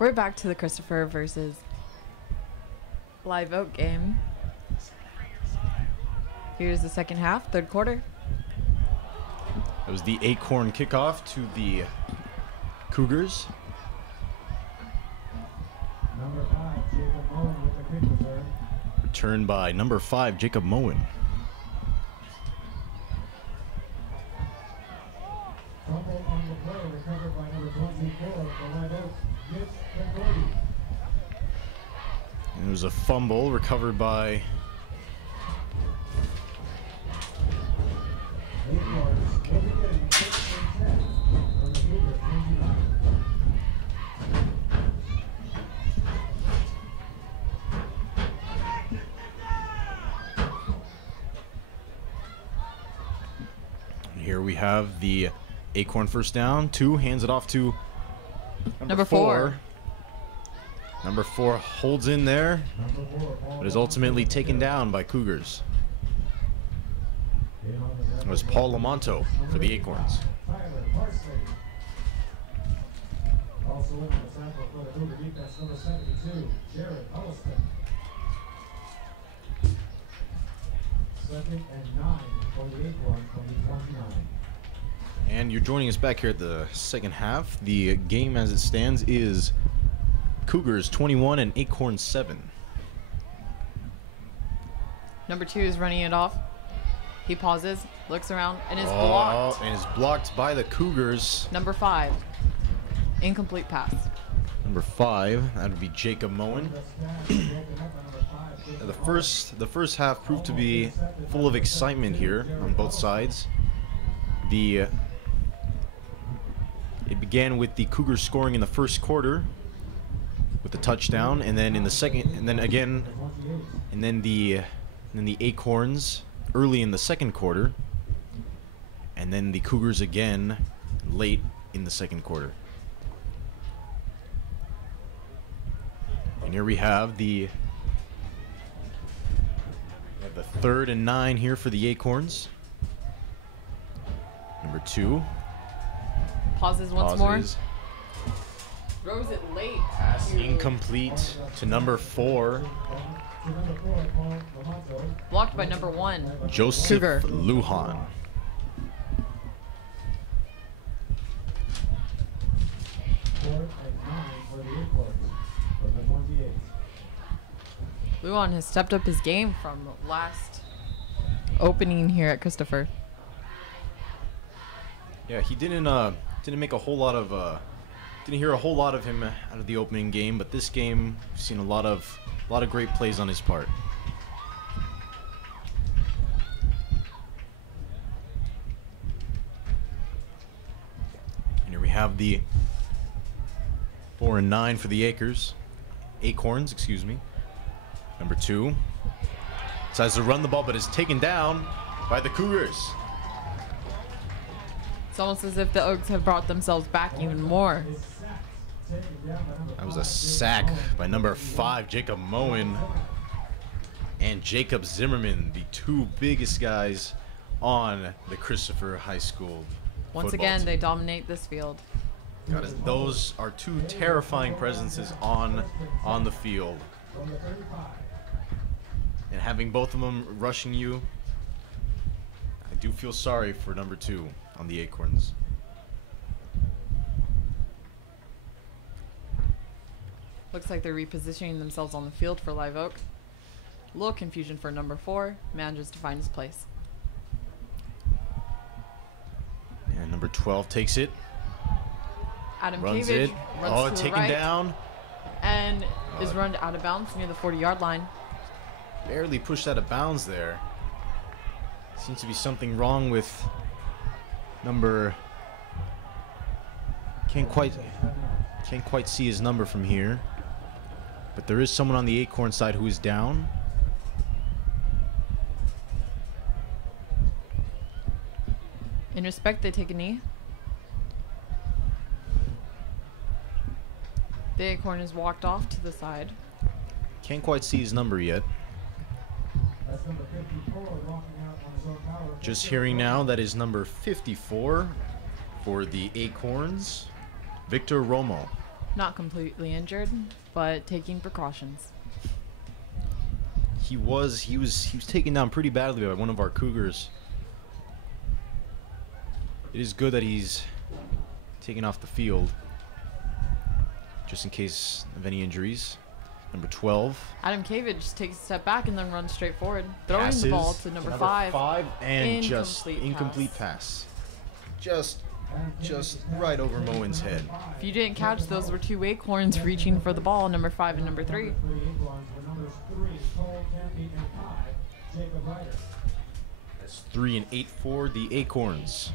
We're back to the Christopher versus Live Oak game. Here's the second half, third quarter. It was the Acorn kickoff to the Cougars. Number 5, Jacob Moen with the kick return. Returned by number 5, Jacob Moen. Fumble on the play, recovered by number 24 for Live Oak, Mitch Concordi. And it was a fumble recovered by Acorns moving in 6 and 10 from the Cougar 29. Here we have the Acorn first down. 2 hands it off to Number 4. Number 4 holds in there, Number 4, but is ultimately taken down by Cougars. It was Paul Lamonto for the Acorns. Tyler Parsley. Also in on the tackle for the Cougar defense, number 72, Jared Huddleston. 2nd and 9 for the Acorns from the 29. And you're joining us back here at the second half. The game as it stands is Cougars 21 and Acorns 7. Number 2 is running it off. He pauses, looks around, and is blocked. And is blocked by the Cougars. Number 5, incomplete pass. Number 5, that would be Jacob Moen. The first half proved to be full of excitement here on both sides. It began with the Cougars scoring in the first quarter with the touchdown, and then in the second, and then again, and then the Acorns early in the second quarter, and then the Cougars again late in the second quarter. And here we have the 3rd and 9 here for the Acorns. Number 2. Pauses once more. Throws it late. Pass incomplete to number 4. Blocked by number 1. Joseph Cougar. Lujan. Luan has stepped up his game from last opening here at Christopher. Yeah, he didn't make a whole lot of didn't hear a whole lot of him out of the opening game, but this game we've seen a lot of great plays on his part. And here we have the 4 and 9 for the Acorns, excuse me. Number 2 decides to run the ball, but is taken down by the Cougars. It's almost as if the Oaks have brought themselves back even more. That was a sack by number 5, Jacob Moen, and Jacob Zimmerman, the 2 biggest guys on the Christopher High School Once football again, team. they dominate this field. Those are 2 terrifying presences on the field. And having both of them rushing you, I do feel sorry for number 2 on the Acorns. Looks like they're repositioning themselves on the field for Live Oak. A little confusion for number 4. Manages to find his place. And number 12 takes it. Adam Runs Cavage it. runs to the Taken right down. and is run out of bounds near the 40-yard line. Barely pushed out of bounds there. Seems to be something wrong with number. Can't quite see his number from here. But there is someone on the Acorn side who is down. In respect, they take a knee. The Acorn is walked off to the side. Can't quite see his number yet. That's number 54, walking out on his own power. Just hearing now that is number 54 for the Acorns, Victor Romo. Not completely injured, but taking precautions. He was taken down pretty badly by one of our Cougars. It is good that he's taken off the field, just in case of any injuries. Number 12. Adam Cavage takes a step back and then runs straight forward, throwing the ball to number 5. And just incomplete pass. Just right over Moen's head. If you didn't catch, those were 2 Acorns reaching for the ball, number 5 and number 3. That's 3 and 8 for the Acorns.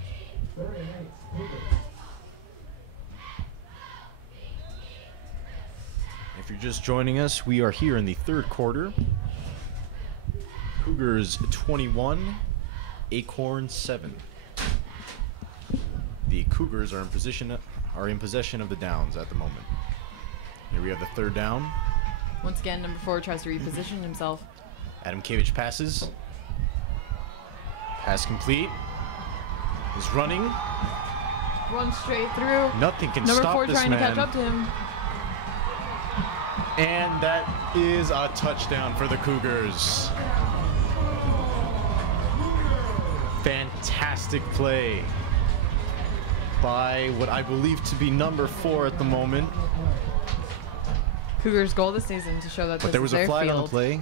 If you're just joining us, we are here in the third quarter. Cougars 21, Acorns 7. The Cougars are in possession of the downs at the moment. Here we have the third down. Once again, number 4 tries to reposition himself. Adam Cavage passes. Pass complete. He's running. Runs straight through. Nothing can Number stop 4 this trying man. to catch up to him. And that is a touchdown for the Cougars. Fantastic play by what I believe to be number 4 at the moment. Cougars' goal this season to show that But this there is was a their flag field. on the play.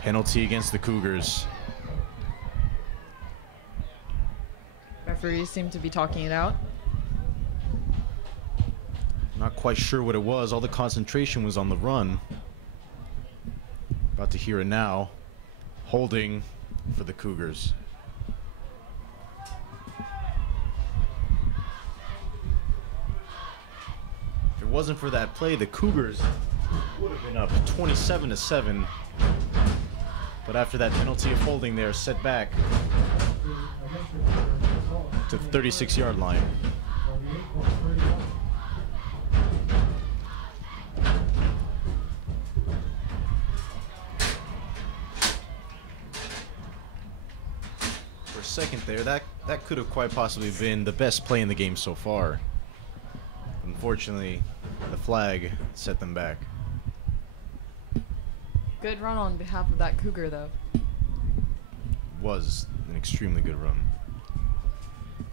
Penalty against the Cougars. Referees seem to be talking it out. Not quite sure what it was. All the concentration was on the run. About to hear it now. Holding for the Cougars. If it wasn't for that play, the Cougars would have been up 27-7. But after that penalty of holding, they're set back to the 36-yard line. For a second there, that could have quite possibly been the best play in the game so far. Unfortunately, the flag set them back. Good run on behalf of that Cougar, though. Was an extremely good run.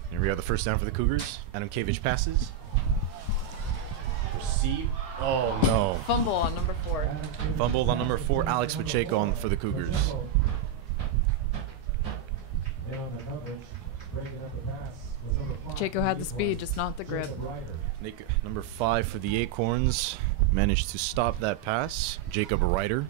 Here we have the first down for the Cougars. Adam Cavage passes. Receive. Oh no. Fumble on number 4. Fumbled on number 4, Alex Pacheco on for the Cougars. Pacheco had the speed, just not the grip. Number 5 for the Acorns managed to stop that pass. Jacob Ryder.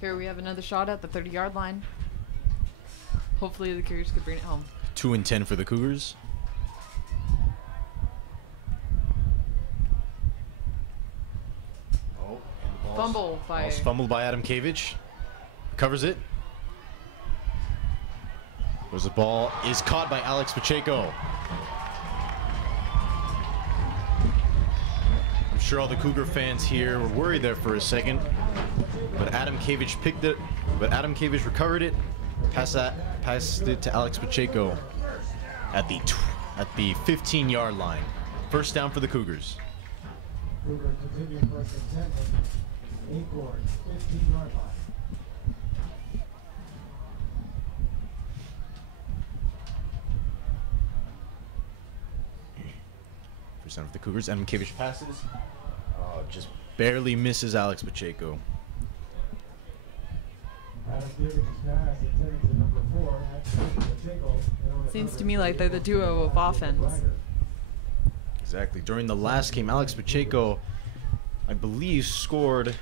Here we have another shot at the 30-yard line. Hopefully the Cougars could bring it home. 2 and 10 for the Cougars. Fumble by... Ball's fumbled by Adam Cavage. Covers it. Where's the ball? Is caught by Alex Pacheco. I'm sure all the Cougar fans here were worried there for a second. But Adam Cavage picked it. But Adam Cavage recovered it. Passed it to Alex Pacheco at the 15-yard line. First down for the Cougars. Cougars continue first and 10 on the Acorns 15-yard line. First down for the Cougars. Adam Cavage passes. Just barely misses Alex Pacheco. Seems to me like they're the duo of offense. Exactly. During the last game, Alex Pacheco, I believe, scored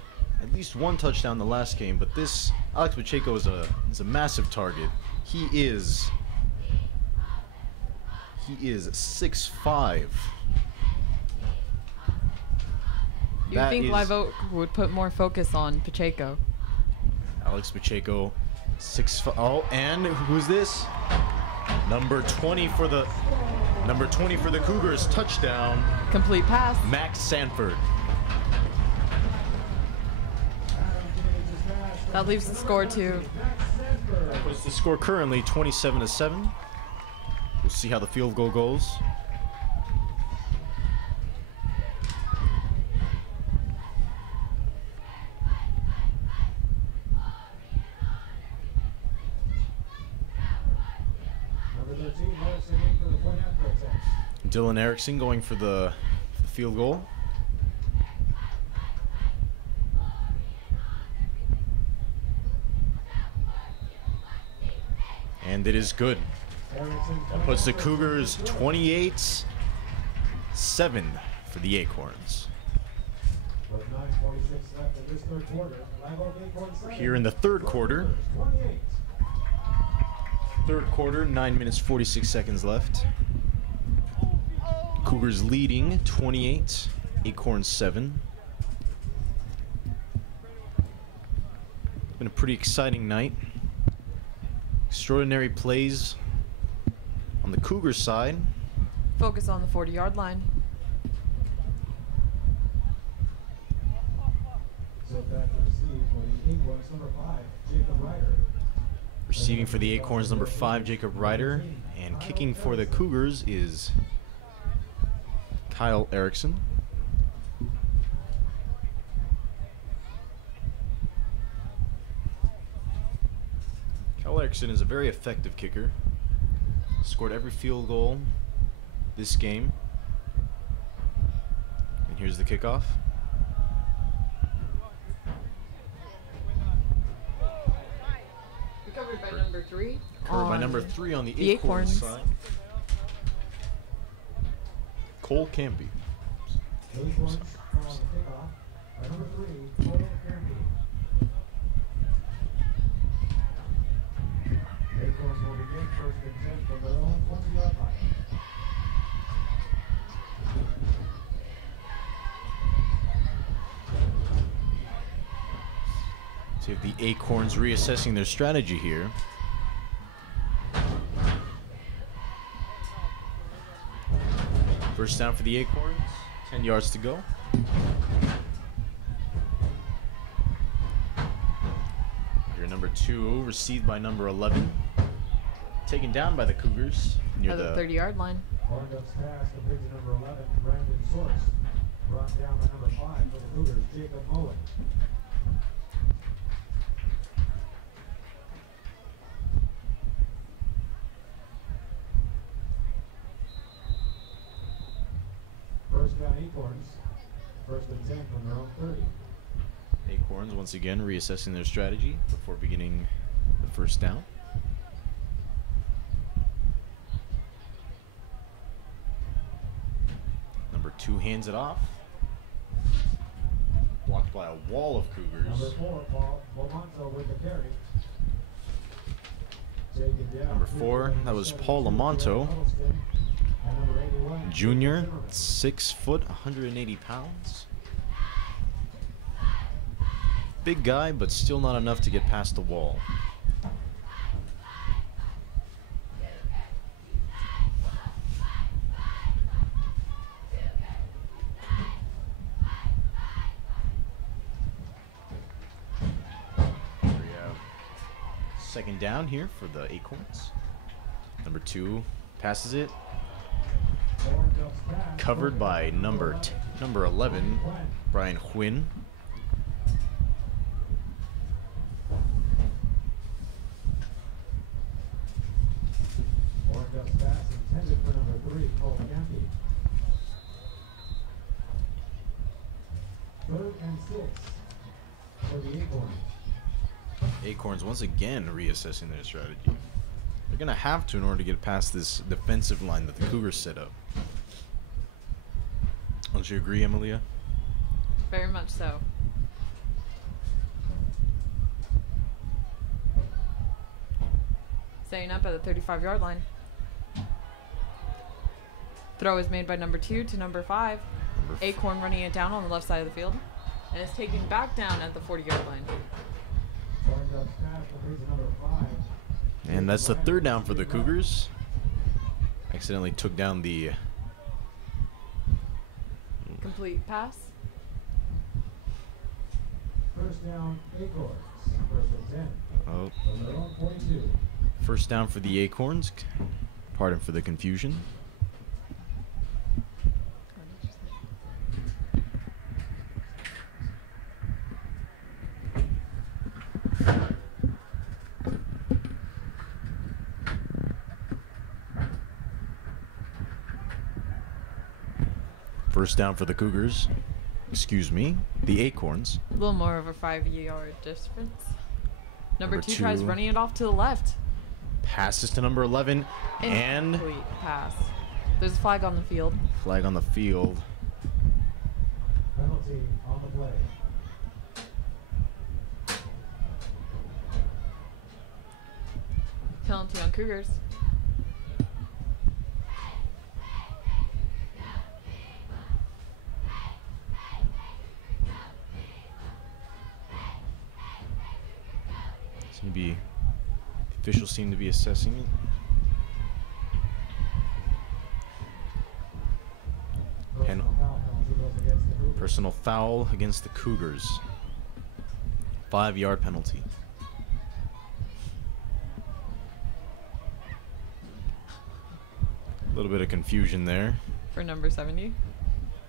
at least 1 touchdown in the last game. But this Alex Pacheco is a massive target. He is 6'5". You think Live Oak would put more focus on Pacheco? Alex Pacheco, 6'5". Oh, and who's this? Number 20 for the Number 20 for the Cougars, touchdown, Complete pass. Max Sanford. That leaves the score to That puts the score currently 27-7. We'll see how the field goal goes. Dylan Erickson going for the field goal. And it is good. That puts the Cougars 28-7 for the Acorns. Here in the third quarter. Third quarter, 9 minutes 46 seconds left. Cougars leading 28, Acorns 7. Been a pretty exciting night. Extraordinary plays on the Cougars side. focus on the 40-yard line. Receiving for the Acorns, number 5, Jacob Ryder. And kicking for the Cougars is Kyle Erickson. Kyle Erickson is a very effective kicker. Scored every field goal this game. And here's the kickoff. Recovered by number 3. Covered by number 3 on the Acorns side. Cole Campy. Acorns on kickoff by number 3, Cole Campy. Acorns will begin first and 10 from their own 20-yard line. So you have the Acorns reassessing their strategy here. First down for the Acorns, 10 yards to go. Here number 2, received by number 11. Taken down by the Cougars near At the 30-yard line. Horndups pass complete to number 11, Brandon Source. Brought down by number 5 for the Cougars, Jacob Mullen. First down Acorns, first and 10 from their own 30. Acorns once again reassessing their strategy before beginning the first down. Number 2 hands it off. Blocked by a wall of Cougars. Number 4, Paul Lamonto with the carry. Taken down. Number 4, that was Paul Lamonto. And number 81, Junior, 6 foot, 180 pounds. Big guy, but still not enough to get past the wall. We have second down here for the Acorns. Number 2 passes it. Horndups pass. Covered by number 11, Brian Quinn. Horndups pass intended for number 3, Cole Campy. 3rd and 6 for the Acorns. Acorns once again reassessing their strategy. They're going to have to in order to get past this defensive line that the Cougars set up. Don't you agree, Emilia? Very much so. Staying up at the 35-yard line. Throw is made by number 2 to number 5. Acorn running it down on the left side of the field. And it's taken back down at the 40-yard line. Horndups pass complete to number 5. And that's the 3rd down for the Cougars. accidentally took down the Complete pass. First down, Acorns. First and 10. oh, From their own 42. first down for the Acorns. Pardon for the confusion. First down for the Cougars. Excuse me, the Acorns. A little more of a 5-yard difference. Number Number 2 tries two. running it off to the left. Passes to number 11 and Incomplete pass. There's a flag on the field. flag on the field. Penalty on the play. Penalty on Cougars. Seem to be, the officials seem to be assessing it. Pen- Personal foul penalty goes against the Cougars. Personal foul against the Cougars. 5-yard penalty. A little bit of confusion there. For number 70.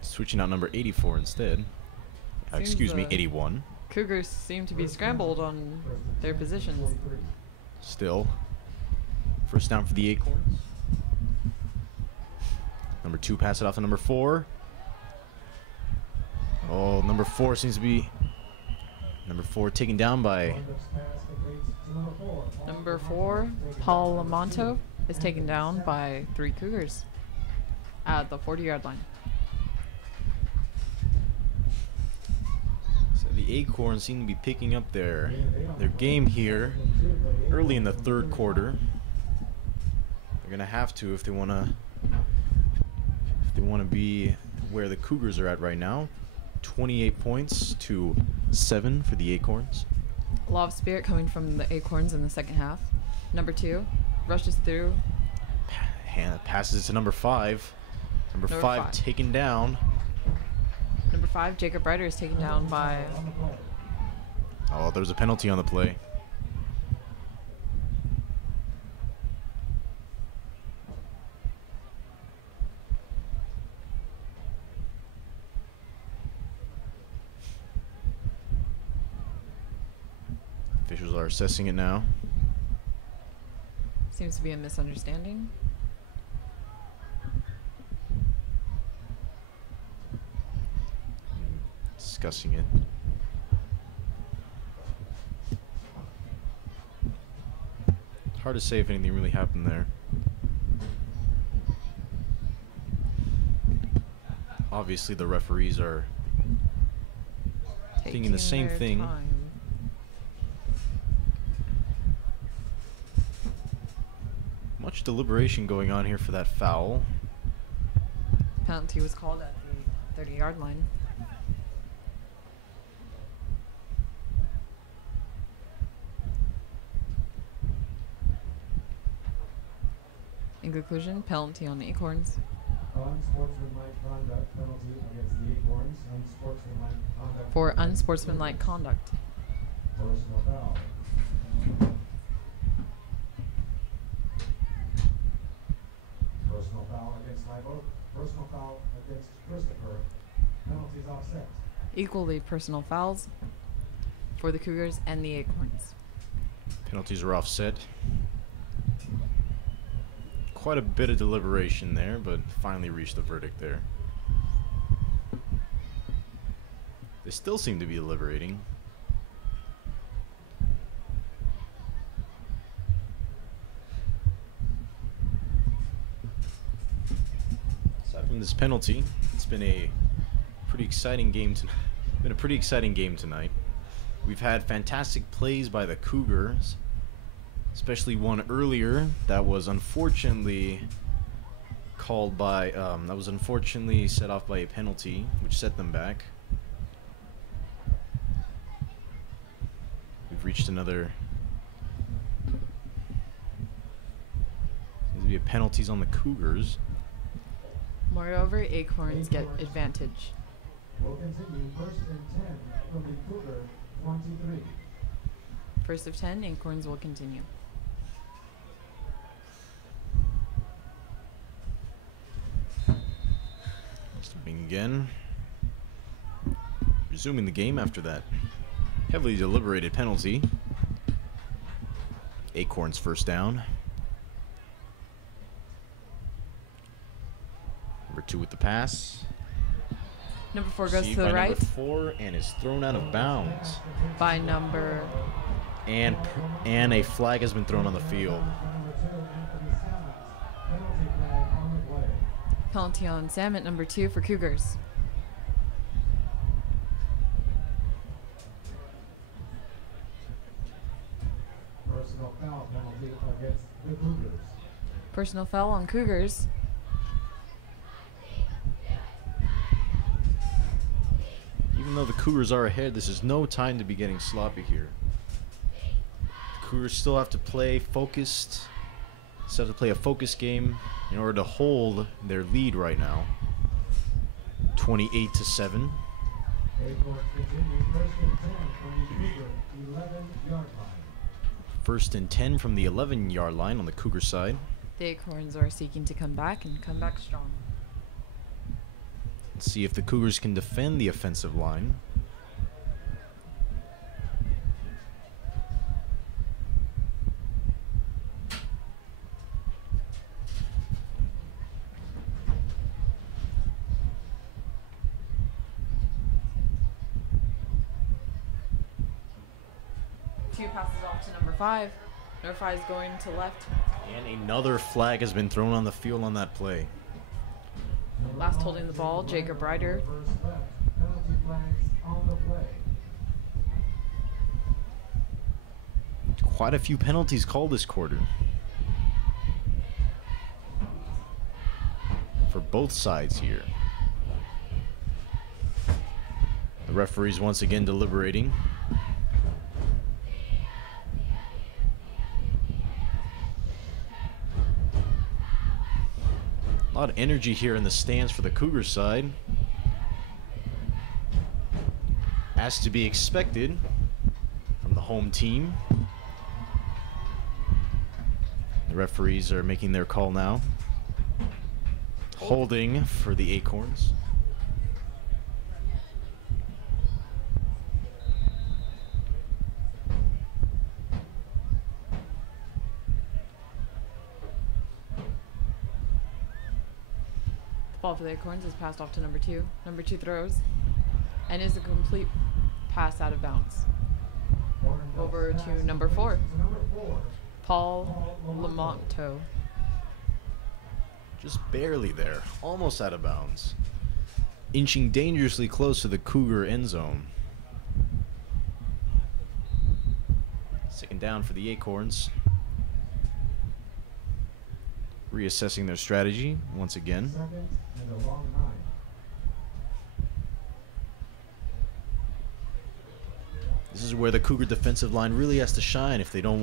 Switching out number 84 instead. Seems, Excuse me, 81. Cougars seem to be scrambled on their positions. Still. First down for the Acorns. Number 2 pass it off to number 4. Oh, number 4 seems to be... Number 4 taken down by... Number 4, Paul Lamonto, is taken down by 3 Cougars at the 40-yard line. So the Acorns seem to be picking up their game here early in the third quarter. They're gonna have to if they wanna be where the Cougars are at right now. 28 points to 7 for the Acorns. A lot of spirit coming from the Acorns in the second half. Number 2 rushes through. Passes it to number 5. Number 5 taken down. Number 5, Jacob Ryder, is taken down by... Oh, there's a penalty on the play. Officials are assessing it now. Seems to be a misunderstanding. Discussing it. It's hard to say if anything really happened there. Obviously, the referees are thinking the same their thing. time. Much deliberation going on here for that foul. Penalty was called at the 30-yard line. In conclusion, penalty on the Acorns. Unsportsmanlike conduct penalty against the Acorns. Unsportsmanlike conduct. For unsportsmanlike conduct. Personal foul. Personal foul against Live Oak. Personal foul against Christopher. Penalties offset. Equally personal fouls for the Cougars and the Acorns. Penalties are offset. Quite a bit of deliberation there, but finally reached the verdict there. They still seem to be deliberating. Aside from this penalty, it's been a pretty exciting game tonight. We've had fantastic plays by the Cougars, especially one earlier that was unfortunately called by that was unfortunately set off by a penalty, which set them back. We've reached another be penalties on the Cougars. Moreover, Acorns get advantage. Will continue 1st and 10 from the Cougar 23. First of 10, Acorns will continue. Starting again. Resuming the game after that heavily deliberated penalty. Acorns first down. Number 2 with the pass. Number 4 goes Received to the by right Number 4 and is thrown out of bounds. by number. And a flag has been thrown on the field. Number 2, Anthony Salmons. Penalty flag on the play. Penalty on Sam at number 2 for Cougars. Personal foul penalty against the Cougars. Personal foul on Cougars. Even though the Cougars are ahead, this is no time to be getting sloppy here. The Cougars still have to play focused. Still have to play a focused game in order to hold their lead right now. 28-7. Acorns continue 1st and 10 from the Cougar 11-yard line. First and 10 from the 11-yard line on the Cougar side. The Acorns are seeking to come back and come back strong. Let's see if the Cougars can defend the offensive line. Two passes off to number 5. Number 5 is going to left. And another flag has been thrown on the field on that play. Last holding the ball, Jacob Ryder. First left. Penalty flags on the play. Quite a few penalties called this quarter. For both sides here. The referees once again deliberating. A lot of energy here in the stands for the Cougar side. As to be expected from the home team. The referees are making their call now. Holding for the Acorns. The ball for the Acorns is passed off to number 2. Number 2 throws and is a complete pass out of bounds. Over to number 4, Paul Lamonto. Just barely there. Almost out of bounds. Inching dangerously close to the Cougar end zone. Second down for the Acorns. Reassessing their strategy once again. Second and a long 9. This is where the Cougar defensive line really has to shine if they really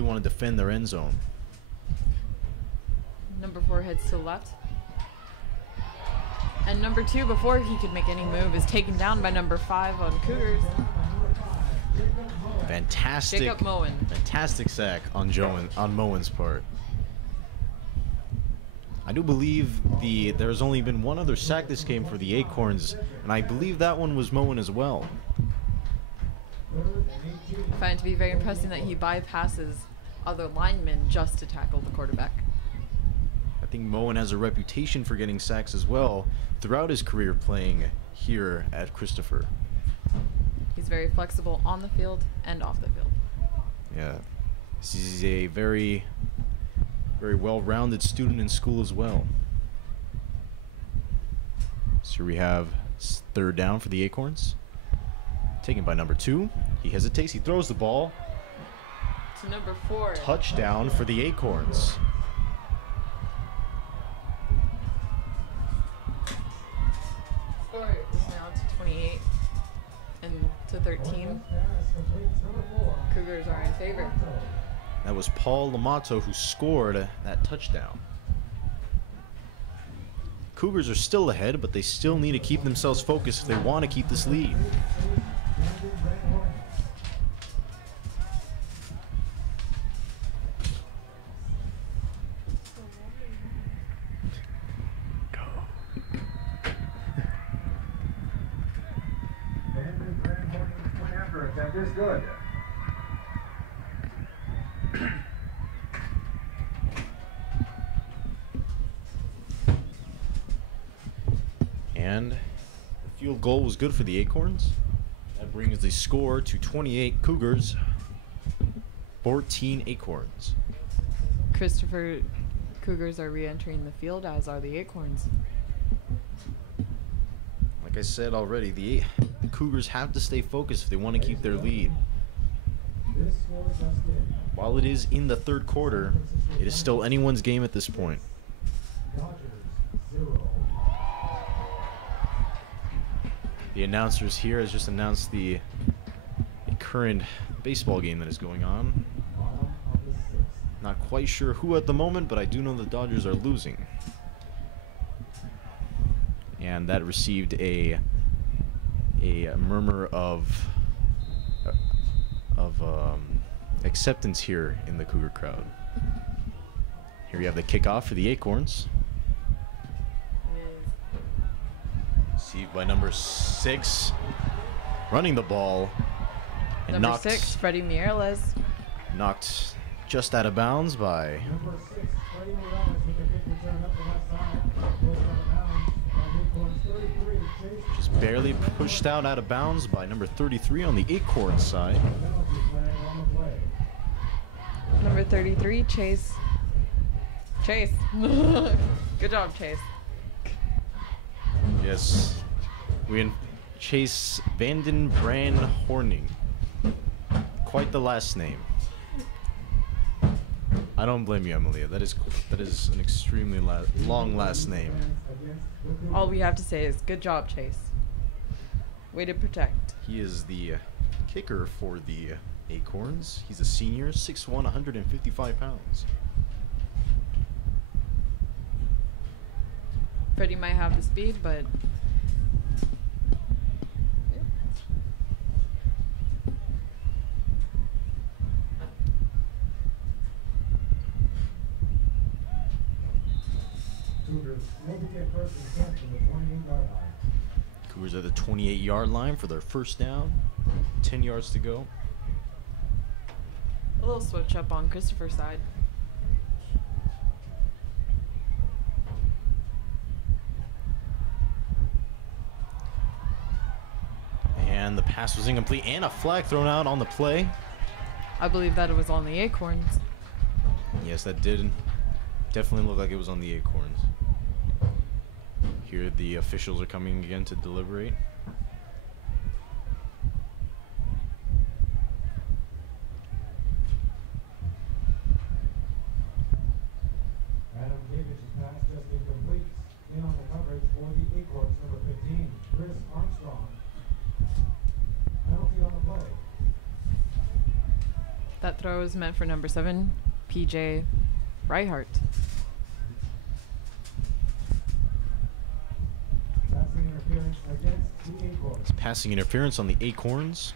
want to defend their end zone. Number 4 heads to the left. And number 2, before he could make any move, is taken down by number 5 on Cougars. Fantastic. Jacob Moen. Fantastic sack on Moen's part. I do believe there's only been one other sack this game for the Acorns, and I believe that one was Moen as well. I find it to be very impressive that he bypasses other linemen just to tackle the quarterback. I think Moen has a reputation for getting sacks as well throughout his career playing here at Christopher. He's very flexible on the field and off the field. Yeah, he's a very, very well-rounded student in school as well. So we have third down for the Acorns. Taken by number 2. He hesitates. He throws the ball. To number 4. Touchdown for the Acorns. Score is now to 28 and to 13. Cougars are in favor. That was Paul Lamato who scored that touchdown. Cougars are still ahead, but they still need to keep themselves focused if they want to keep this lead. That is good. And the field goal was good for the Acorns. That brings the score to 28 Cougars, 14 Acorns. Christopher, Cougars are re-entering the field, as are the Acorns. Like I said already, the Cougars have to stay focused if they want to keep their lead. While it is in the third quarter, it is still anyone's game at this point. The announcers here has just announced the current baseball game that is going on. Not quite sure who at the moment, but I do know the Dodgers are losing. And that received a murmur of acceptance here in the Cougar crowd. Here you have the kickoff for the Acorns. Received by number 6, running the ball, and Number 6, Freddie Mireles. knocked just out of bounds by Number 6, Freddie Morales with a big return up the left side. Goes out of bounds by Acorns 33. Chase. just barely pushed out of bounds by number 33 on the Acorns side. Penalty flag on the play. Number 33, Chase. Chase. Good job, Chase. Yes, Chase Vanden Brand Horning. Quite the last name. I don't blame you, Emilia. That is an extremely long last name. All we have to say is good job, Chase. Way to protect. He is the kicker for the Acorns. He's a senior, 6'1", 155 pounds. Freddie might have the speed, but Cougars will begin first and 10 from the 28-yard line. Cougars at the 28-yard line for their first down. 10 yards to go. a little switch up on Christopher's side. And the pass was incomplete, and a flag thrown out on the play. I believe that it was on the Acorns. Yes, that did definitely look like it was on the Acorns. Here the officials are coming again to deliberate. Adam Davich's pass just incomplete. In on the coverage for the Acorns, number 15, Chris Armstrong. Penalty on the play. That throw is meant for number 7, PJ Reihart. Passing interference against the Acorns. It's passing interference on the Acorns.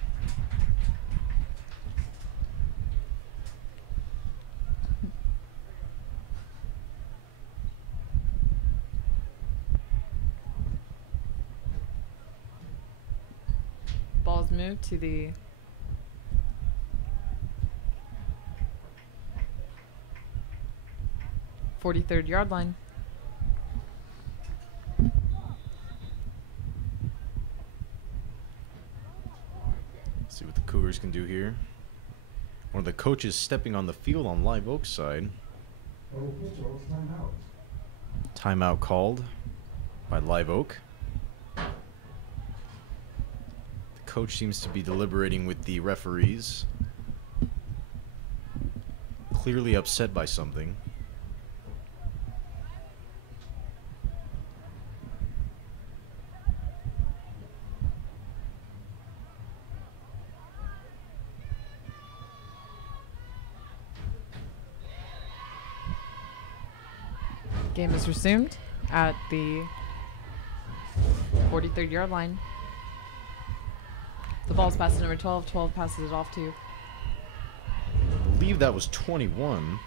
Ball's moved to the 43rd yard line. See what the Cougars can do here. One of the coaches stepping on the field on Live Oak's side. Officials timeout. Timeout called by Live Oak. The coach seems to be deliberating with the referees. Clearly upset by something. Game is resumed at the 43rd yard line. The ball's passed to number 12. 12 passes it off to. I believe that was 21.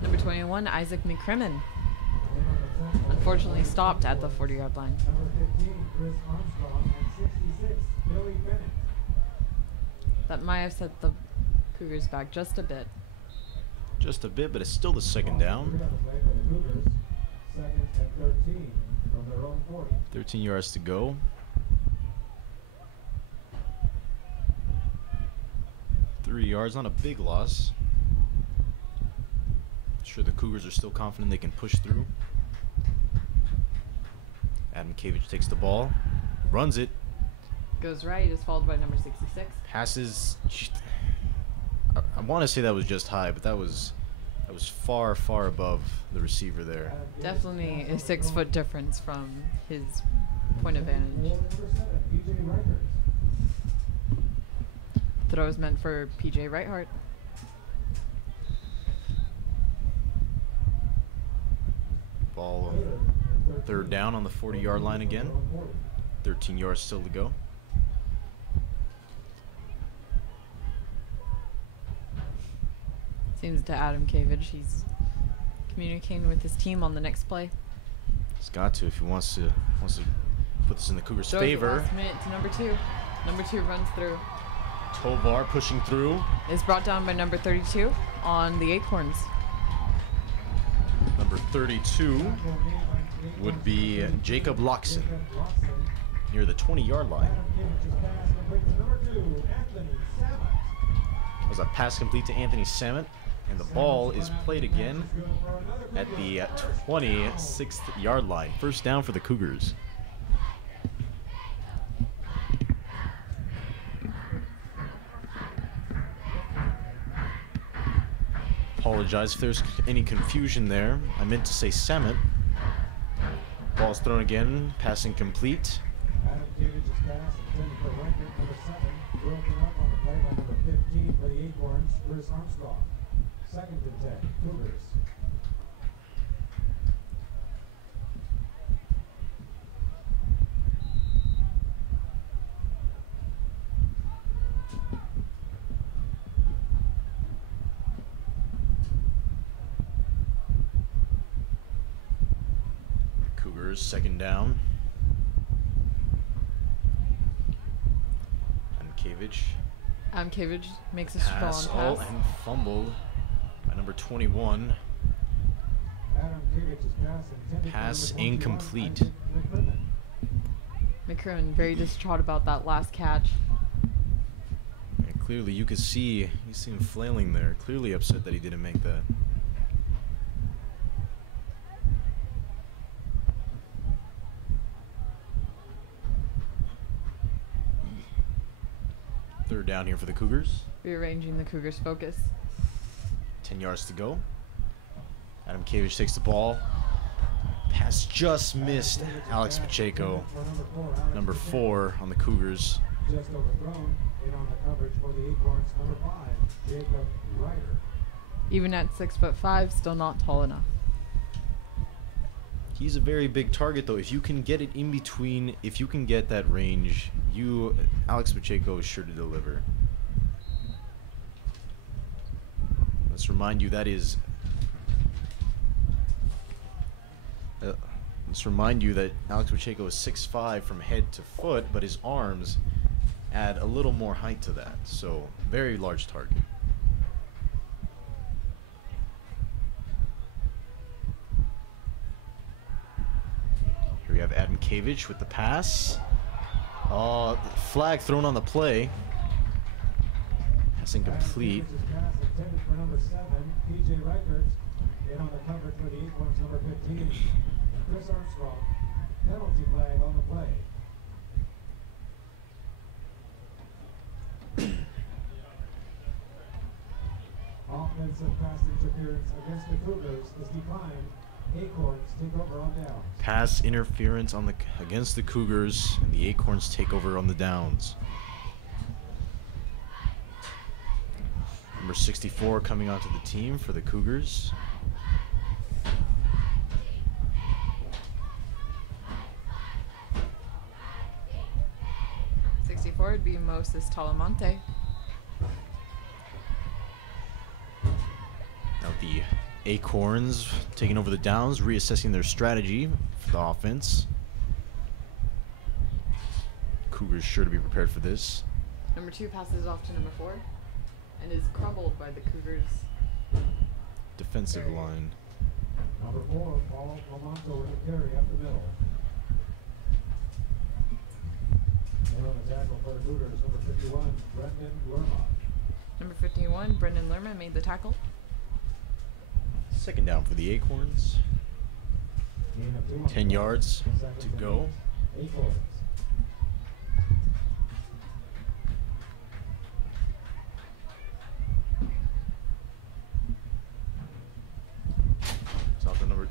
Number 21, Isaac McCrimmon. Unfortunately stopped at the 40-yard line. Number 15, Chris Armstrong, and 66, Billy Bennett. That might have set the Cougars back just a bit. Just a bit, but it's still the second down. Play for the Cougars. Second and 13 from their own 40. 13 yards to go. Three yards, not a big loss. Sure, the Cougars are still confident they can push through. Adam Kavich takes the ball, runs it, Goes right, is followed by number 66. passes. I want to say that was just high, but that was far, far above the receiver there. Definitely a 6-foot difference from his point of vantage. Throw is meant for PJ Reithart. Ball third down on the 40-yard line again. 13 yards still to go. Seems to Adam Kavich. He's communicating with his team on the next play. He's got to if he wants to put this in the Cougars' Throws it favor. last minute to number 2. Number 2 runs through. Tovar pushing through. Is brought down by number 32 on the Acorns. Number 32 would be Jacob Loxon near the 20-yard line. That was a pass complete to Anthony Samet, and the ball is played again at the 26th-yard line. First down for the Cougars. Apologize if there's any confusion there. I meant to say Samet. Ball's thrown again, passing complete. Adam Davich's pass intended for Record, number 7, broken up on the play by number 15 for the Acorns, Chris Armstrong. Second and 10, Cougars. Cougars second down. Adam Kavich makes a strong Pass, pass. and fumbled by number 21. Adam Davich's pass intended Pass for number 21, incomplete. Isaac McCrimmon. McCrimmon very distraught about that last catch. And clearly, you could see him flailing there. Clearly upset that he didn't make that. Third down here for the Cougars. Rearranging the Cougars' focus. 10 yards to go. Adam Kavich takes the ball. Pass just missed Alex Pacheco, number 4 on the Cougars. Just overthrown. In on the coverage for the Acorns, number 5, Jacob Ryder. Even at 6'5", still not tall enough. He's a very big target, though. If you can get it in between, if you can get that range, Alex Pacheco is sure to deliver. Let's remind you that is. Let's remind you that Alex Pacheco is 6'5" from head to foot, but his arms add a little more height to that. So, very large target. Here we have Adam Kavich with the pass. Flag thrown on the play. Pass incomplete. Adam Davich's pass intended for number 7, PJ Record. In on the coverage for the Acorns, number 15, Chris Armstrong. Penalty flag on the play. Offensive pass interference against the Cougars is declined. Acorns take over on downs. Pass interference against the Cougars, and the Acorns take over on the downs. Number 64 coming onto the team for the Cougars. 4 would be Moses Talamonte. Now the Acorns taking over the downs, reassessing their strategy for the offense. Cougars sure to be prepared for this. Number 2 passes off to number 4 and is crumbled by the Cougars. Defensive line. Number 4, Paul Lamonto with the carry up the middle. And on the tackle for the Cougars, number 51, Brendan Lerma. Number 51, Brendan Lerma made the tackle. Second down for the Acorns. Gain of 2 10 yards to go. Acorns. It's off the number.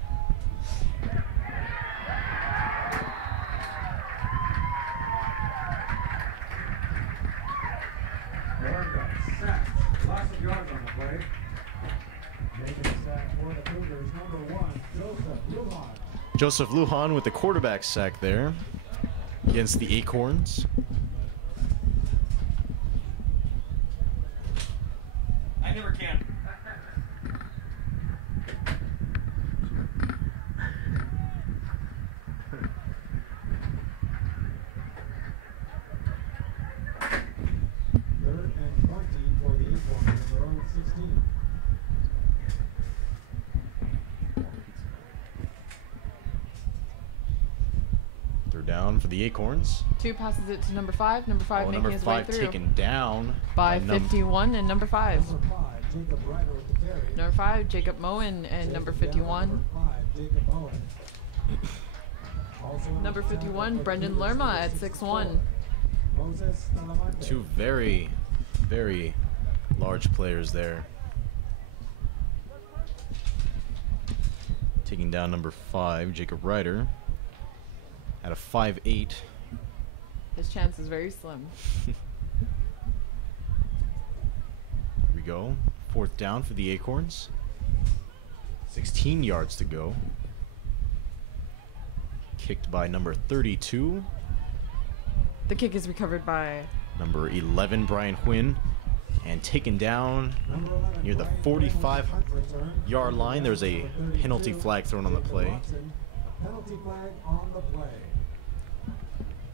Warren got sacked. Lots of yards on the play. Making a sack for the Cougars, number 1, Joseph Lujan. Joseph Lujan with the quarterback sack there against the Acorns. I never can. Third and 20 for the Acorns from their own 16. They're down for the Acorns. 2 passes it to number 5. Number 5 making number his 5 way through taken down by 51 and number 5. Number 5, Jacob Ryder with the carry. Number 5, Jacob Moen and number Taken down 51. Number 5, Jacob Owen. Also on Number the tackle 51, for Brendan Cougars, Lerma number at 64, 6'1". Moses Talamonte. two very, very large players there. Taking down number 5, Jacob Ryder, at a 5'8". His chance is very slim. Here we go. 4th down for the Acorns. 16 yards to go. Kicked by number 32. The kick is recovered by Number 11, Brian Huynh. And taken down Number 11, near the Brian 45-yard line. There's a penalty flag thrown on the play. Penalty flag on the play.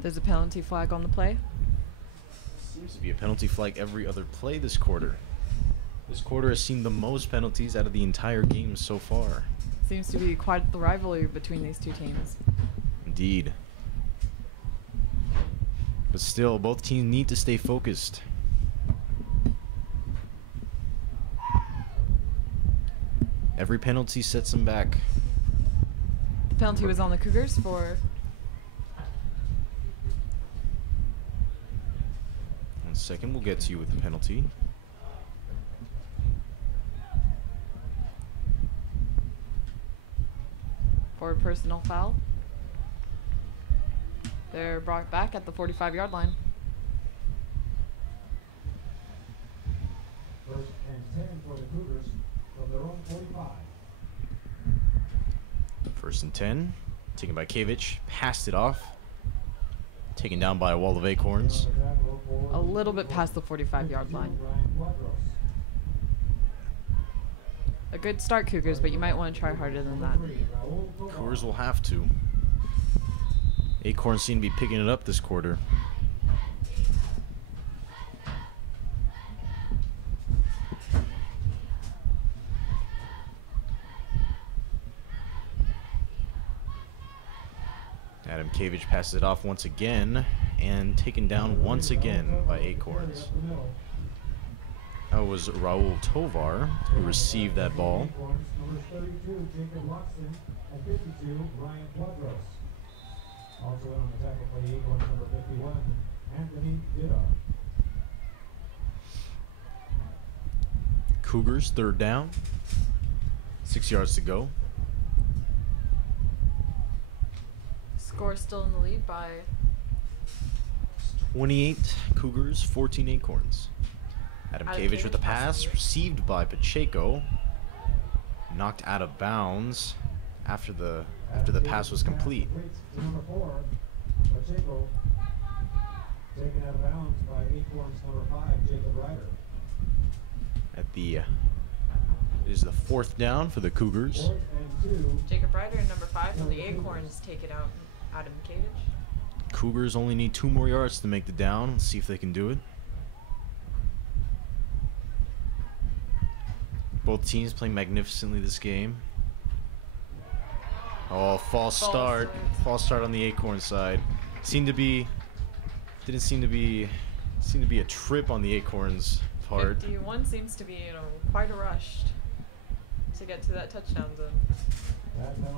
there's a penalty flag on the play. Seems to be a penalty flag every other play this quarter. This quarter has seen the most penalties out of the entire game so far. Seems to be quite the rivalry between these two teams. Indeed. But still, both teams need to stay focused. Every penalty sets them back. The penalty was on the Cougars for 1 second, we'll get to you with the penalty. a personal foul. They're brought back at the 45-yard line. First and 10 for the Cougars from their own 45. 1st and 10. Taken by Kavich. Passed it off. Taken down by a wall of Acorns. A little bit past the 45-yard line. A good start, Cougars, but you might want to try harder than that. Cougars will have to. Acorns seem to be picking it up this quarter. Adam Kavich passes it off once again and taken down once again by Acorns. That was Raul Tovar who received that ball. Number 32, Jacob Luxton, and 52, Ryan Quadros. Also in on the tackle for the Acorns, number 51, Anthony Ditto. Cougars 3rd down. 6 yards to go. Score still in the lead by 28 Cougars, 14 Acorns. Adam Kavich with the pass, received by Pacheco. Knocked out of bounds after the pass was complete. Number 4, Pacheco. Taken out of bounds by Acorns number 5, Jacob Ryder. At the is the 4th down for the Cougars. 4th and 2. Jacob Ryder and number 5 from the Acorns take it out. Adam Kadich. Cougars only need 2 more yards to make the down. Let's see if they can do it. Both teams playing magnificently this game. Oh, false start. False start on the Acorn side. Didn't seem to be a trip on the Acorns part. 51 seems to be, quite a rush to get to that touchdown zone.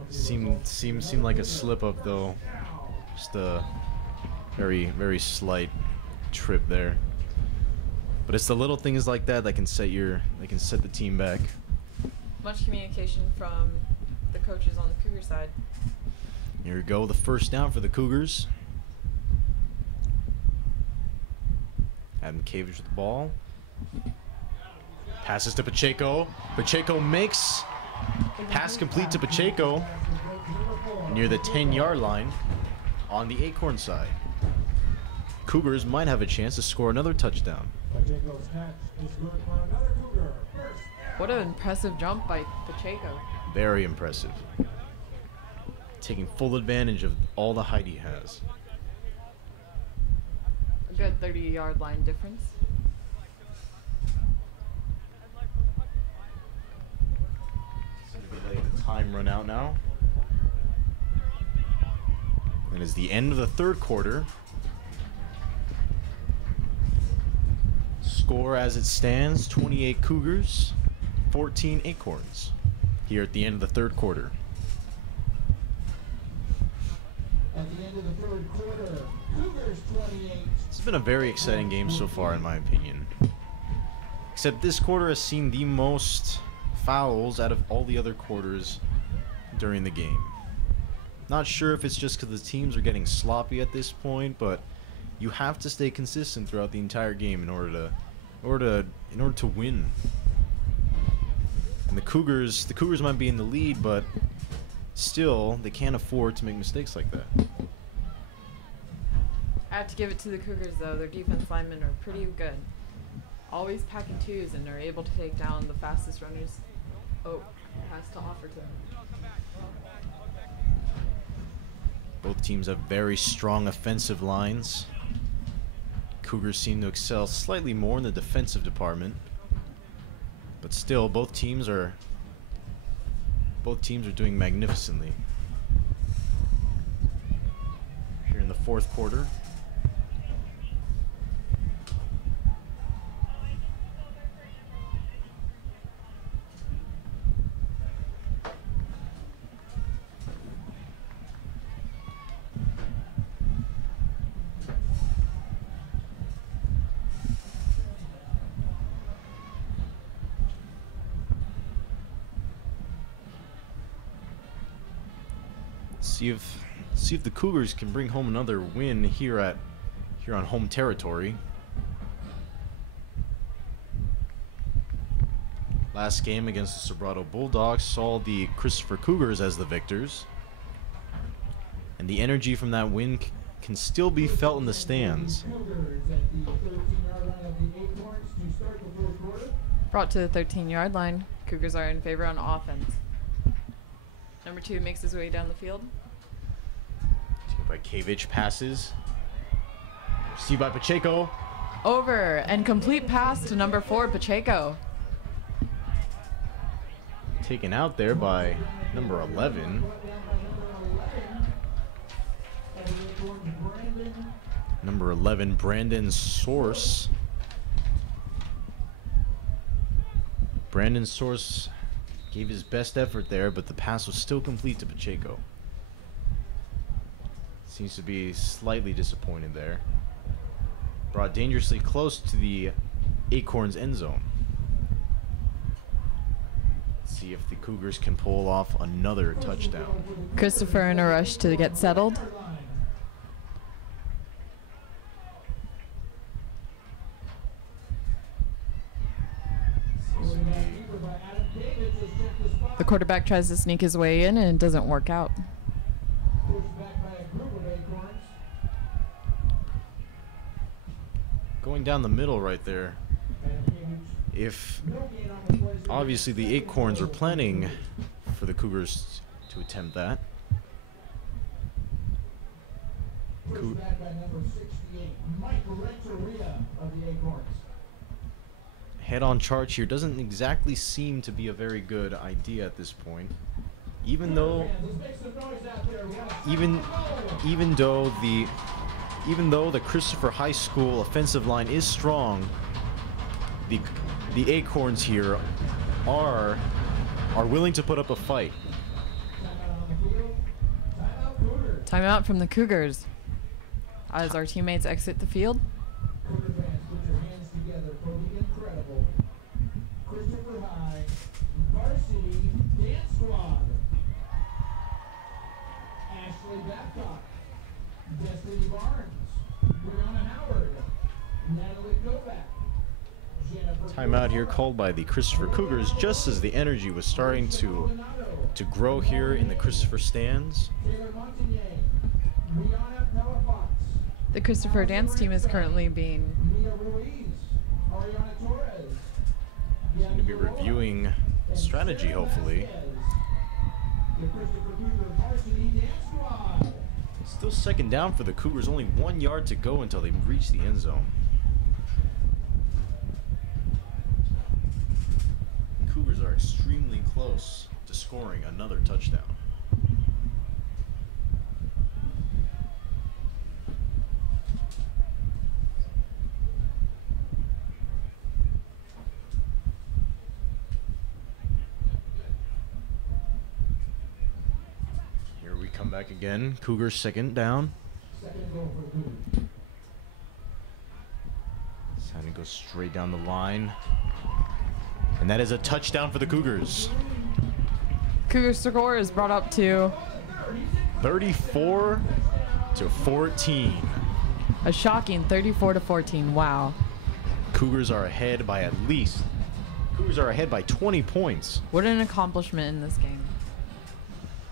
Seemed like a slip up though. Just a very, very slight trip there. But it's the little things like that that can set the team back. Much communication from the coaches on the Cougar side. Here we go, the 1st down for the Cougars. Adam Kadich with the ball. Passes to Pacheco. Pacheco makes pass complete to Pacheco near the 10-yard line on the Acorn side. Cougars might have a chance to score another touchdown. Pacheco's catch is good for another Cougar. First down. What an impressive jump by Pacheco. Very impressive. Taking full advantage of all the height he has. A good 30-yard line difference. Seems to be letting the time run out now. It is the end of the 3rd quarter. Score as it stands, 28 Cougars, 14 Acorns, here at the end of the 3rd quarter. At the end of the 3rd quarter, Cougars 28. This has been a very exciting game so far, in my opinion. Except this quarter has seen the most fouls out of all the other quarters during the game. Not sure if it's just because the teams are getting sloppy at this point, but you have to stay consistent throughout the entire game in order to win. And the Cougars might be in the lead, but still they can't afford to make mistakes like that. I have to give it to the Cougars, though. Their defense linemen are pretty good. Always packing twos, and they're able to take down the fastest runners has to offer to them. Both teams have very strong offensive lines. Cougars seem to excel slightly more in the defensive department, but still both teams are doing magnificently. Here in the 4th quarter. See if the Cougars can bring home another win here on home territory. Last game against the Sobrato Bulldogs saw the Christopher Cougars as the victors, and the energy from that win can still be felt in the stands. Brought to the 13-yard line. Cougars are in favor on offense. Number 2 makes his way down the field. By Kadich, passes. Received by Pacheco. Over and complete pass to number 4, Pacheco. Taken out there by number 11. Number 11, Brandon Source. Brandon Source gave his best effort there, but the pass was still complete to Pacheco. Seems to be slightly disappointed there. Brought dangerously close to the Acorns end zone. Let's see if the Cougars can pull off another touchdown. Christopher in a rush to get settled. The quarterback tries to sneak his way in and it doesn't work out. going down the middle right there. If obviously the Acorns are planning for the Cougars to attempt that. Back by number 68, Mike Renteria of the Acorns. Head-on charge here doesn't exactly seem to be a very good idea at this point. Even though the Christopher High School offensive line is strong, the Acorns here are willing to put up a fight. Timeout from the Cougars as our teammates exit the field. Cougar fans, put your hands together for the incredible Christopher High Varsity Dance Squad. Ashley Babcock, Destiny Barnes, Brianna Howard, Natalie Novak, Jennifer. Timeout here called by the Christopher Cougars just as the energy was starting to grow here in the Christopher stands. Taylor Montagne, Rihanna Pelafox, The Christopher dance team is currently being Mia Ruiz, Ariana Torres, Going to be reviewing strategy, hopefully. the Christopher Cougar Varsity Dance Squad. Still second down for the Cougars, only 1 yard to go until they reach the end zone. Cougars are extremely close to scoring another touchdown. Here we come back again. Cougars second down. Second goal for the Cougars. Time to go straight down the line. And that is a touchdown for the Cougars. Cougars score is brought up to 34-14. a shocking 34-14. Wow. Cougars are ahead by at least. Cougars are ahead by 20 points. What an accomplishment in this game.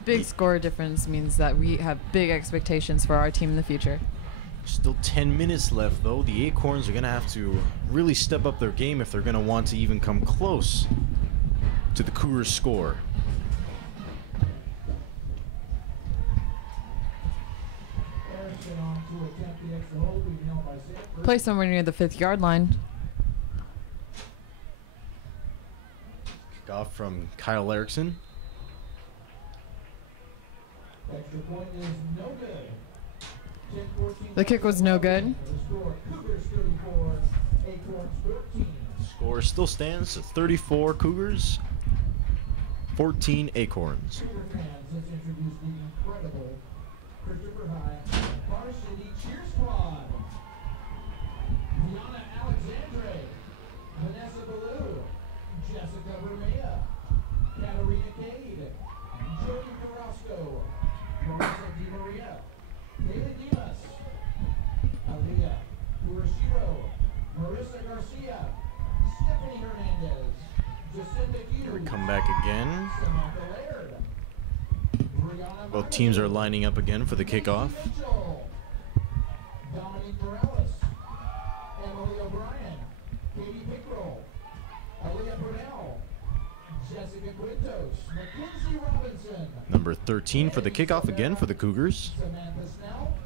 Big score difference means that we have big expectations for our team in the future. Still 10 minutes left, though. The Acorns are going to have to really step up their game if they're going to want to even come close to the Cougars' score. Erickson on to attempt the extra hold, being held by Sanford. Play somewhere near the 5-yard line. Kick off from Kyle Erickson. Extra point is no good. 10-14 The kick was no good. The score, Cougars 34, Acorns 14. Score still stands at 34 Cougars, 14 Acorns. Cougar fans, let's introduce the incredible Christopher High Varsity Cheer Squad. Deanna Alexandre, Vanessa Ballou, Jessica Vermea, Katarina Cade, Jody Carrasco, Marissa DiMaria, David Dimas, Aaliyah Urashiro, Marissa Garcia, Stephanie Hernandez, Jacinta Hughes. Here we come back again. Samantha Laird, Brianna Both teams are lining up again for the kickoff. Mitchell, Dominique Morales, Emily O'Brien, Katie Pickrell, Aaliyah Burnell, Jessica Quintos, Mackenzie Robinson, Number 13 for the kickoff again for the Cougars. Samantha Snell,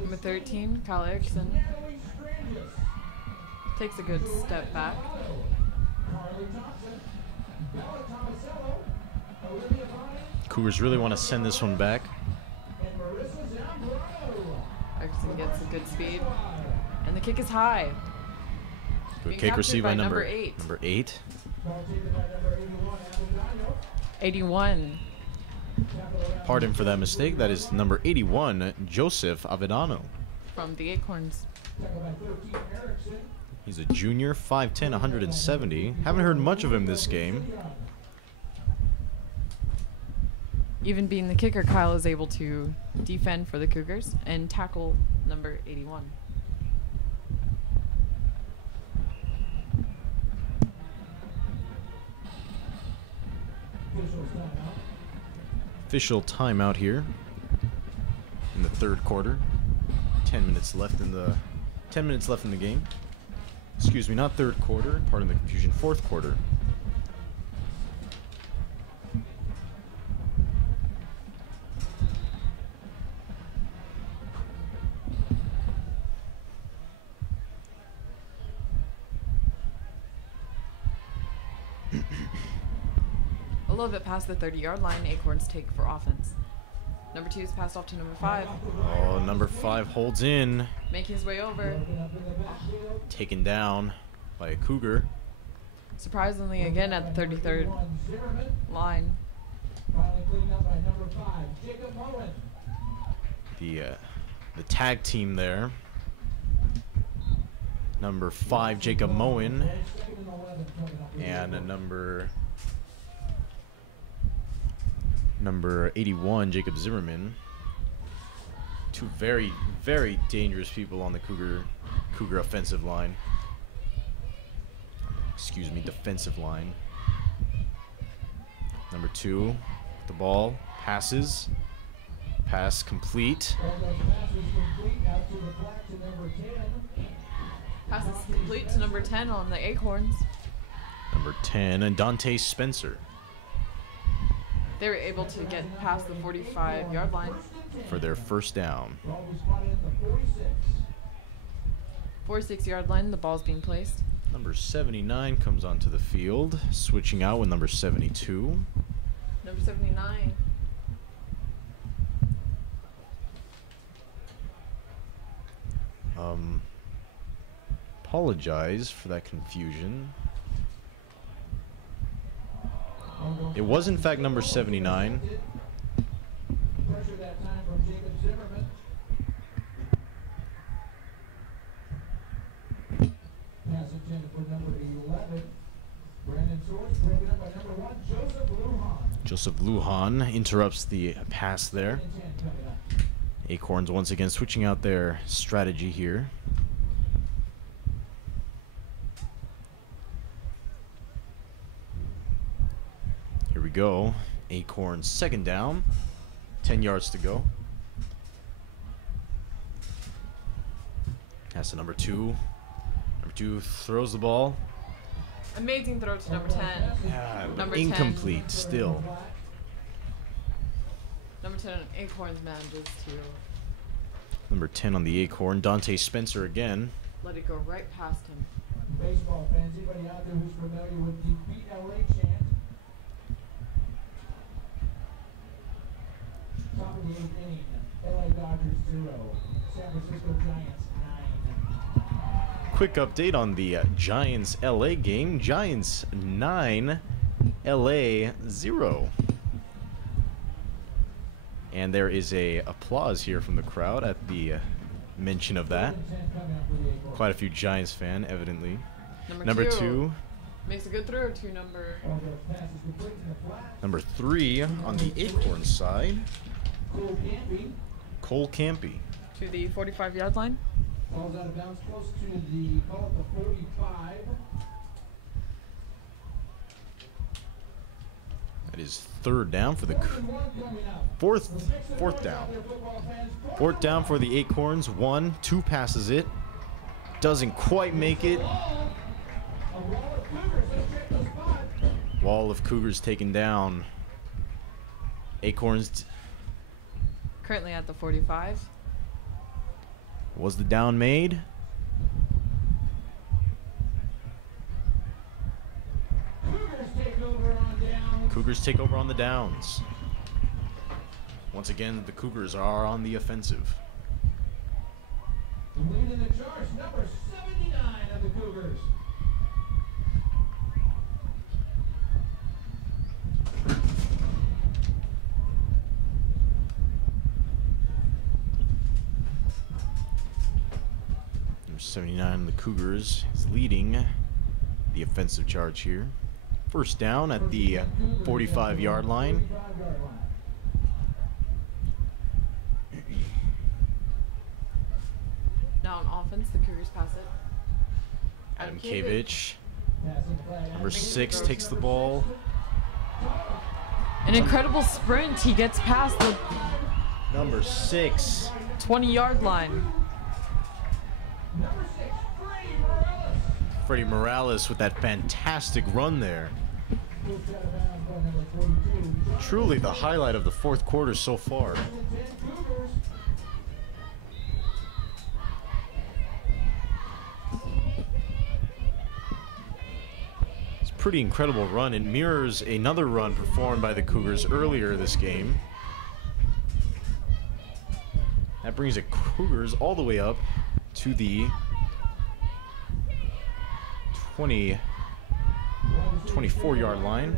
Number 13, Kyle Erickson, Natalie Strangis, takes a good step back. Carly Thompson, Bella Tomasello, Olivia Vine, Cougars really want to send this one back. and Marissa Zambrano. Erickson gets a good speed. And the kick is high. Good Being kick captured received by by number number 8. Number 8. Ball taken by number 81, Abogano. 81. Pardon for that mistake. That is number 81, Joseph Avedano. From the Acorns. Tackled by 13, Erickson. He's a junior, 5'10", 170. Haven't heard much of him this game. Even being the kicker, Kyle is able to defend for the Cougars and tackle number 81. Official timeout here in the third quarter. 10 minutes left in the 10 minutes left in the game. Excuse me, not third quarter. Pardon the confusion. Fourth quarter. A little bit past the 30-yard line, Acorns take for offense. Number 2 is passed off to number 5. Oh, number 5 holds in. Making his way over. Taken down by a Cougar. Surprisingly, again at the 33rd line. The tag team there. Number 5, Jacob Moen. And a number 81, Jacob Zimmerman. Two very, very dangerous people on the Cougar offensive line. Excuse me, defensive line. Number 2, the ball, passes. Pass complete. Pass is complete to number 10 on the Acorns. Number 10, and Dante Spencer. They were able to get past the 45-yard line. For their first down. 46-yard line, the ball's being placed. Number 79 comes onto the field, switching out with number 72. Number 79. Apologize for that confusion. It was in fact number 79. Joseph Lujan interrupts the pass there. Acorns once again switching out their strategy here. Here we go. Acorns second down. 10 yards to go. Pass to number 2. Number 2 throws the ball. Amazing throw to number 10. Number incomplete 10. Still. Number 10 on Acorns manages to... Number 10 on the Acorn, Dante Spencer again. Let it go right past him. Baseball fans, anybody out there who's familiar with the BLA chant? Top of the 8th inning, LA Dodgers 0, San Francisco Giants 9. Quick update on the Giants LA game. Giants 9, LA 0. And there is a applause here from the crowd at the mention of that. Quite a few Giants fan, evidently. Number 2 makes a good throw to number 3 on the Acorn side. Cole Campy. To the 45-yard line. Falls out of bounds close to the, call it the 45. That is third down for the fourth down. Fourth down for the Acorns. 1, 2 passes it. Doesn't quite make it. Wall of Cougars taken down. Acorns. Currently at the 45. Was the down made? Cougars take over on the downs. Once again, the Cougars are on the offensive. Leading the charge, number 79 of the Cougars. Number 79 of the Cougars is leading the offensive charge here. First down at the 45-yard line. Now on offense, the Cougars pass it. Adam Kavich. Number 6 takes the ball. An incredible sprint. He gets past the Number 6. 20-yard line. Number Freddie Morales with that fantastic run there. Truly the highlight of the fourth quarter so far. It's a pretty incredible run. It mirrors another run performed by the Cougars earlier this game. That brings the Cougars all the way up to the 24-yard line.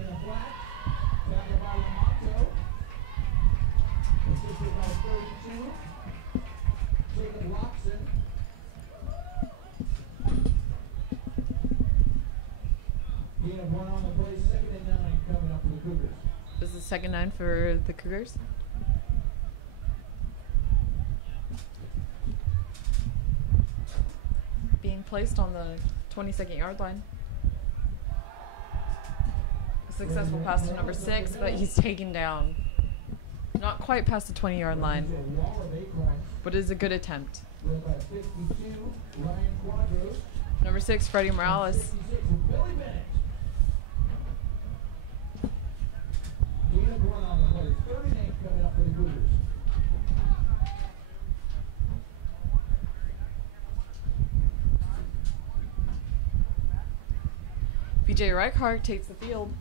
This is second 9 for the Cougars. Being placed on the 22nd yard line. A successful pass to number 6, but he's taken down. Not quite past the 20-yard line, but it is a good attempt. Number 6, Freddie Morales. BJ Reichhardt takes the field.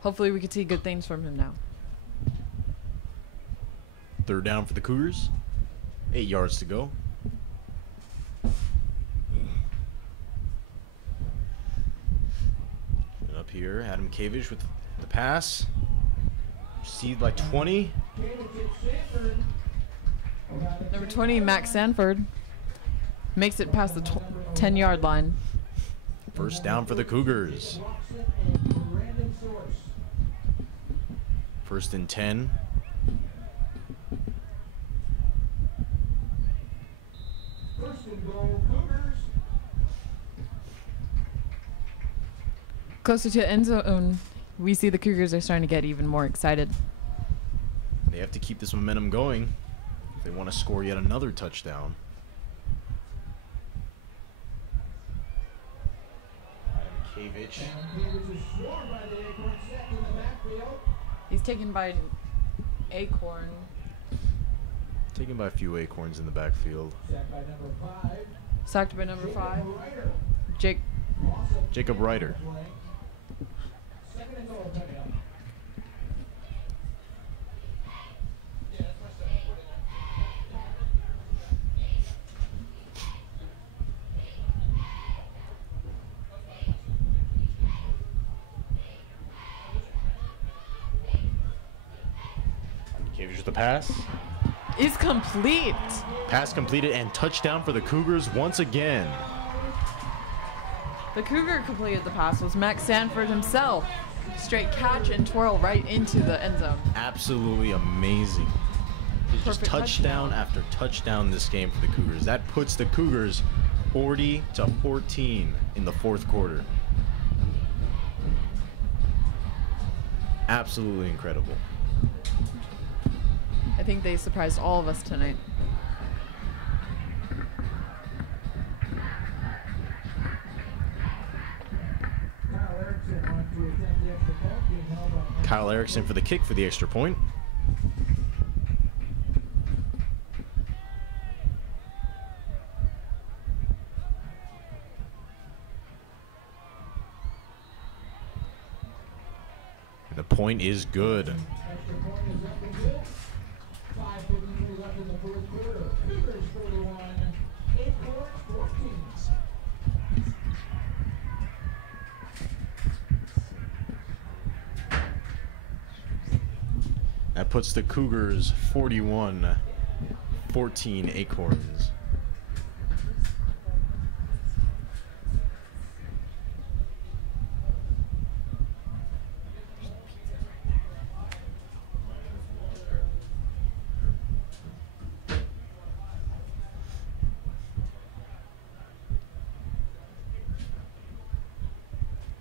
Hopefully we can see good things from him now. Third down for the Cougars. 8 yards to go. And up here, Adam Cavage with the pass. Received by 20. Number 20, Max Sanford, makes it past the 10-yard line. First down for the Cougars. First and 10. Closer to the end zone, we see the Cougars are starting to get even more excited. They have to keep this momentum going if they want to score yet another touchdown. Cavage. He's taken by an Acorn. Taken by a few acorns in the backfield. Sacked by number 5. Jacob Ryder. Cavage with the pass. Is complete. Pass completed and touchdown for the Cougars once again. The Cougar completed the pass was Max Sanford himself. Straight catch and twirl right into the end zone. Absolutely amazing. It's just touchdown after touchdown this game for the Cougars. That puts the Cougars 40-14 in the fourth quarter. Absolutely incredible. I think they surprised all of us tonight. Kyle Erickson for the kick for the extra point. The point is good. That puts the Cougars 41-14 Acorns.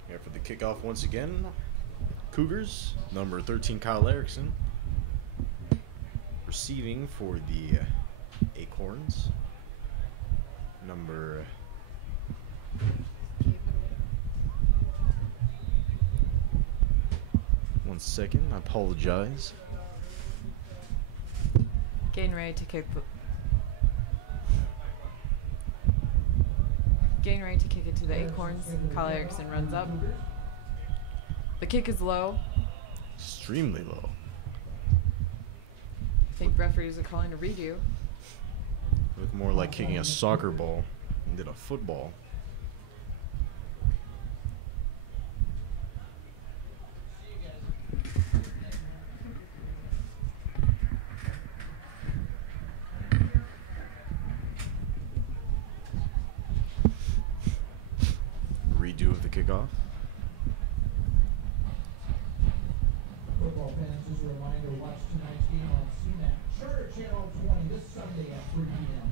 Here for the kickoff once again. Cougars, number 13 Kyle Erickson. Receiving for the Acorns, number second. I apologize. Getting ready to kick it to the Acorns. Kyle Erickson runs up. The kick is low. Extremely low. I think referees are calling a redo. Look more like kicking a soccer ball than a football. Redo of the kickoff. Football fans, just a reminder, watch tonight's game on CMAP. Charter Channel 20 this Sunday at 3 p.m.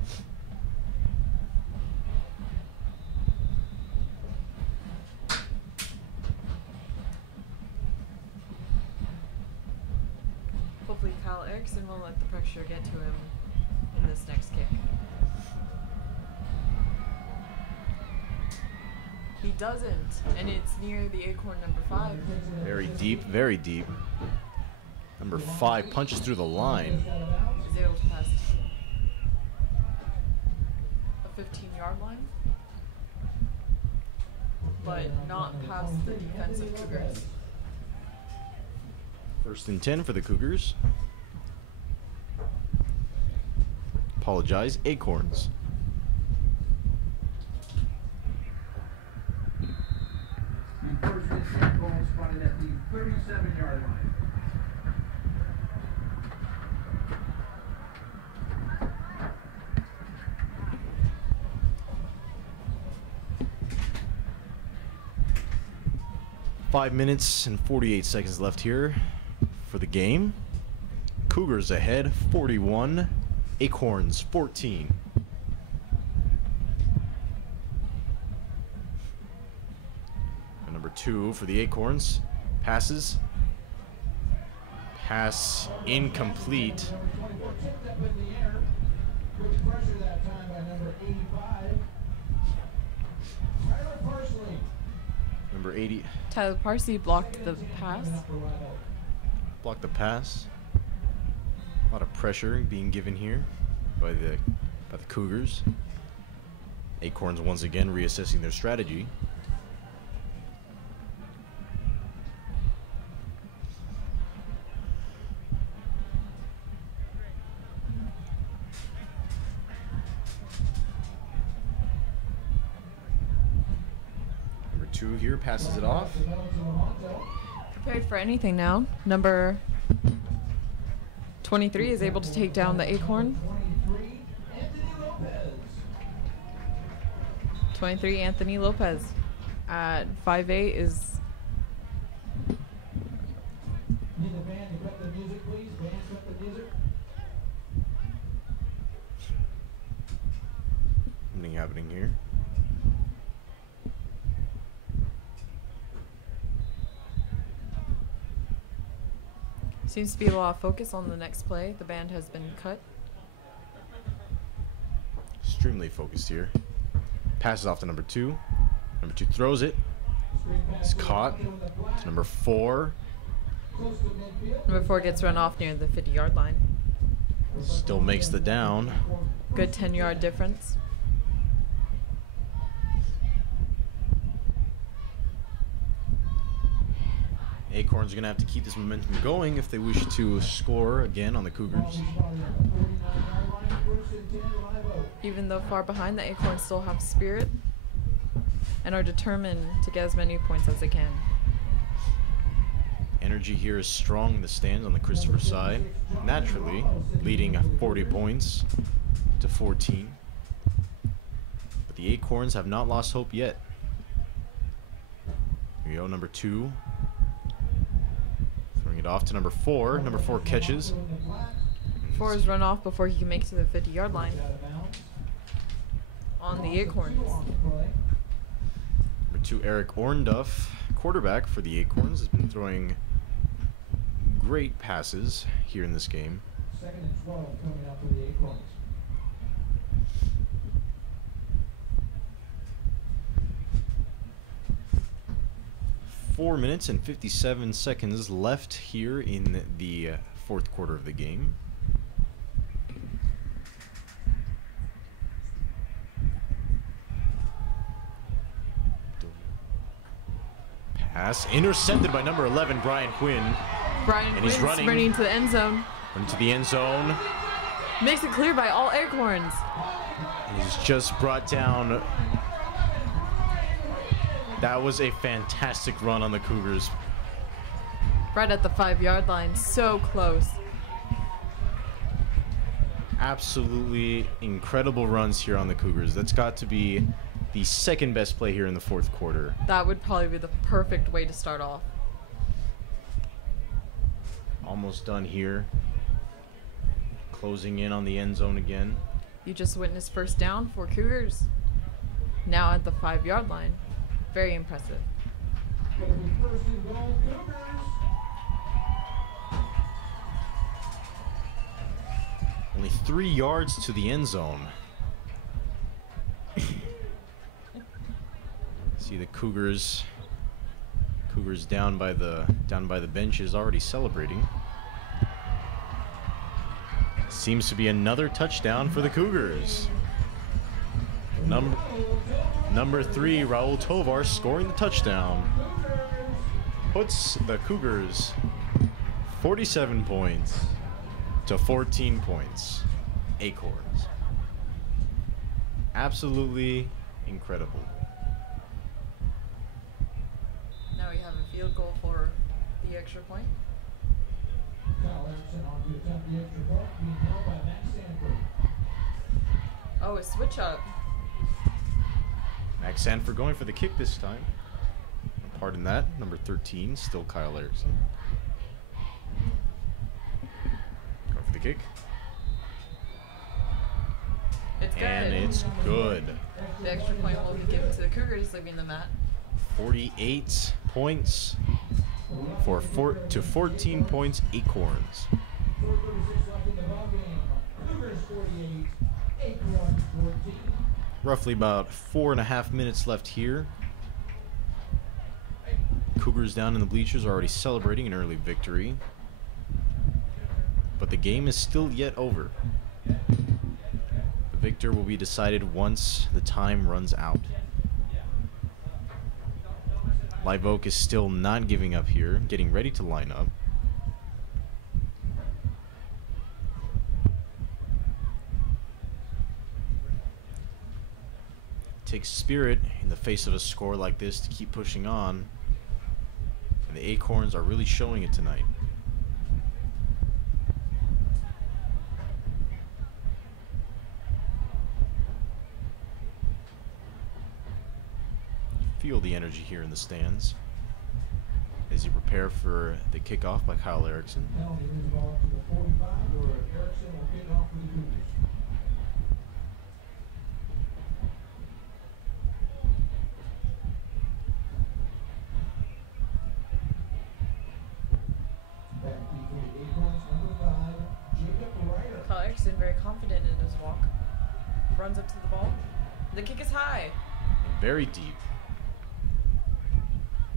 Hopefully Kyle Erickson won't let the pressure get to him in this next kick. He doesn't, and it's near the Acorn number 5. Very deep, very deep. Number 5 punches through the line. Is able to pass a 15-yard line, but not past the defensive Cougars. 1st and 10 for the Cougars. Apologize, Acorns. The first and 10 ball spotted at the 37-yard line. Five minutes and 48 seconds left here for the game. Cougars ahead, 41. Acorns, 14. And number 2 for the Acorns. Passes. Pass incomplete. Number 24 tipped up in the air. Good pressure that time by number 85. Tyler Parsley. Number 80. Tyler Parsley blocked the pass. Blocked the pass. A lot of pressure being given here by the Cougars. Acorns once again reassessing their strategy. Number 2 here passes it off. Prepared for anything now. Number 23 is able to take down the Acorn. 23, Anthony Lopez at 5'8" is Need the band to cut the music, please. Band, cut the music. Something happening here. seems to be a lot of focus on the next play. The band has been cut. Extremely focused here. Passes off to number 2. Number 2 throws it. It's caught to number 4. Number 4 gets run off near the 50-yard line. Still makes the down. Good 10-yard difference. Acorns are going to have to keep this momentum going if they wish to score again on the Cougars. Even though far behind, the Acorns still have spirit and are determined to get as many points as they can. Energy here is strong in the stands on the Christopher side, naturally leading 40 points to 14. But the Acorns have not lost hope yet. Here we go, number 2. Throwing it off to number 4. Number 4 catches. 4 is run off before he can make it to the 50-yard line on the Acorns. Number 2, Eric Ornduff, quarterback for the Acorns, has been throwing great passes here in this game. 2nd and 12 coming up for the Acorns. 4 minutes and 57 seconds left here in the fourth quarter of the game. Pass intercepted by number 11, Brian Quinn. Brian And he's Quinn's running. sprinting to the end zone. Running to the end zone. Makes it clear by all Acorns. And he's just brought down. That was a fantastic run on the Cougars. Right at the 5-yard line. So close. Absolutely incredible runs here on the Cougars. That's got to be the second best play here in the fourth quarter. That would probably be the perfect way to start off. Almost done here. Closing in on the end zone again. You just witnessed first down for Cougars. Now at the 5-yard line. Very impressive. Gonna be first and goal, Cougars. Only 3 yards to the end zone. See the Cougars down by the benches already celebrating. Seems to be another touchdown for the Cougars. Number 3, Raul Tovar scoring the touchdown. Puts the Cougars 47 points to 14 points. Acorns. Absolutely incredible. Now we have a field goal for the extra point. Kyle Erickson on to attempt the extra point, being held by Max Sanford. Oh, a switch up. Max Sanford going for the kick this time. Pardon that. Number 13, still Kyle Erickson. Going for the kick. It's good. And it's good. The extra point will be given to the Cougars, leaving them at 48 points to 14 points, Acorns. 4:36 left in the ball game. Cougars 48, Acorns 14. Roughly about 4.5 minutes left here. Cougars down in the bleachers are already celebrating an early victory. But the game is still yet over. The victor will be decided once the time runs out. Live Oak is still not giving up here, getting ready to line up. Takes spirit in the face of a score like this to keep pushing on. And the Acorns are really showing it tonight. Feel the energy here in the stands as you prepare for the kickoff by Kyle Erickson. Penalty moves the ball up to the 45, where Erickson will kick off for the Cougars. Back deep for the Acorns, number 5, Jacob Ryder. Kyle Erickson, very confident in his walk. Runs up to the ball. The kick is high. Very deep.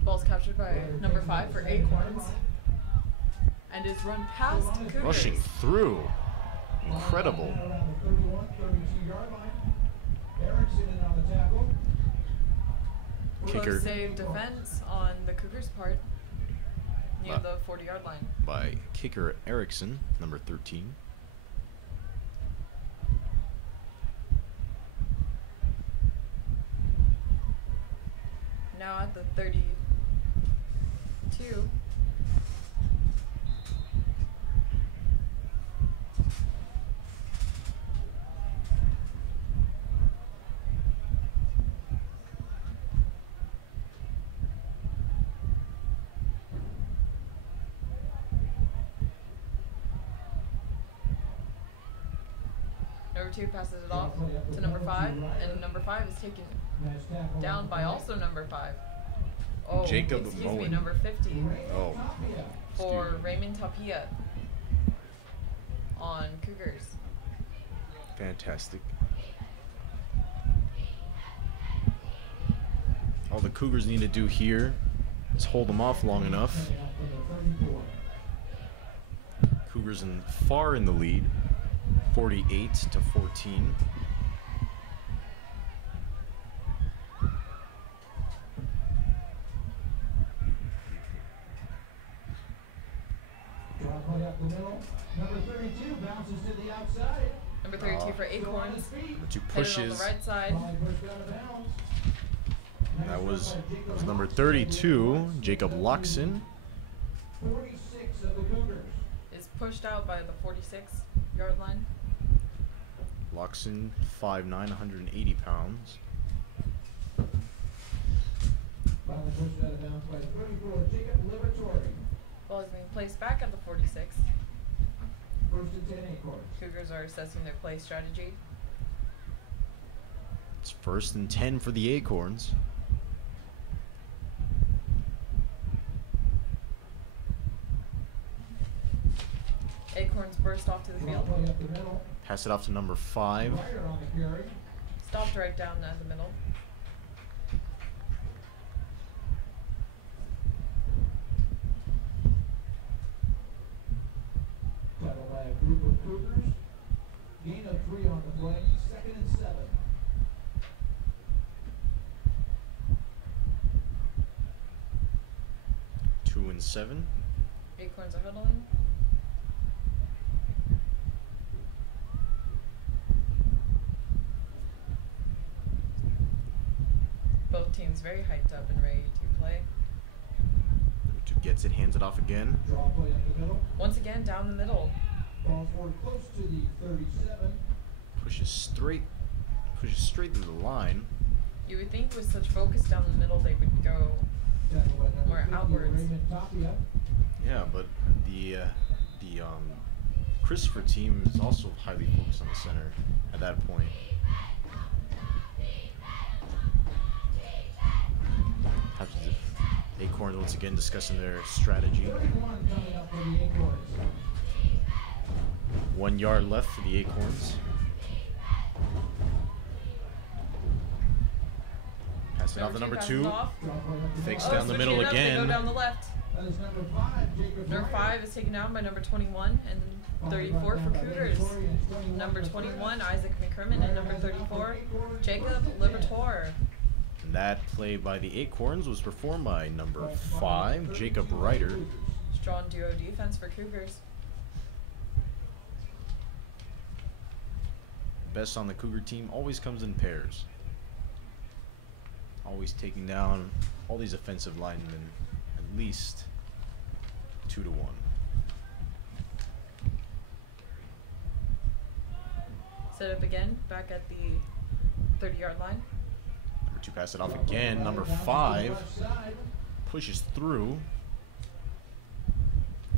Ball's captured by number 5 for Acorns. And is run past Cougars. Rushing through. Incredible. Around the 31, 32-yard line. Erickson in on the tackle. Kicker. Close save defense on the Cougars' part near the 40-yard line. By kicker Erickson, number 13. Now at the 32. Number 2 passes it off to number 5, and number 5 is taken down by also number 5. Oh, Jacob excuse me, Moen. number 50 Oh. for Excuse me. Raymond Tapia on Cougars. Fantastic. All the Cougars need to do here Let's hold them off long enough. Cougars far in the lead, 48-14. Number 32 bounces to the outside. Number 32 for Acorns. Number 2 Headed on pushes. the right side. That was number 32, Jacob Loxon. 46 of the Cougars. Is pushed out by the 46-yard line. Loxon, 5'9", 180 pounds. Finally pushed out of bounds by 34, Jacob Liberatore. Ball is being placed back at the 46. First and 10 Acorns. Cougars are assessing their play strategy. It's 1st and 10 for the Acorns. Acorns burst off to the field. Play up the middle. Pass it off to number 5. Ryder on the carry. Stopped right down at the middle. Title by a group of Cougars. Gain of 3 on the play. 2nd and 7. Two and 7. Acorns are huddling. Both teams very hyped up and ready to play. Number 2 gets it, hands it off again. Draw play up the middle. Once again, down the middle. Ball forward close to the 37. Pushes straight through the line. You would think with such focus down the middle, they would go Tackle by number more 50, outwards. Raymond Tapia. Yeah, but the Christopher team is also highly focused on the center at that point. Acorns once again discussing their strategy. 31 coming up for the Acorns. 1 yard left for the Acorns. Pass it off to number 2. Draw play up the Fakes middle. down the switching middle it up, They go again. down the left. That is number 5, Jacob Number Ryder. 5 is taken down by number 21 and 34 for Cougars. Number 21, Isaac McCrimmon, and number 34, Jacob Liberatore. And that play by the Acorns was performed by number 5, Jacob Ryder. Strong duo defense for Cougars. Best on the Cougar team always comes in pairs. Always taking down all these offensive linemen at least 2 to 1. Set up again, back at the 30-yard line. Number 2 pass it off again. Number 5 pushes through.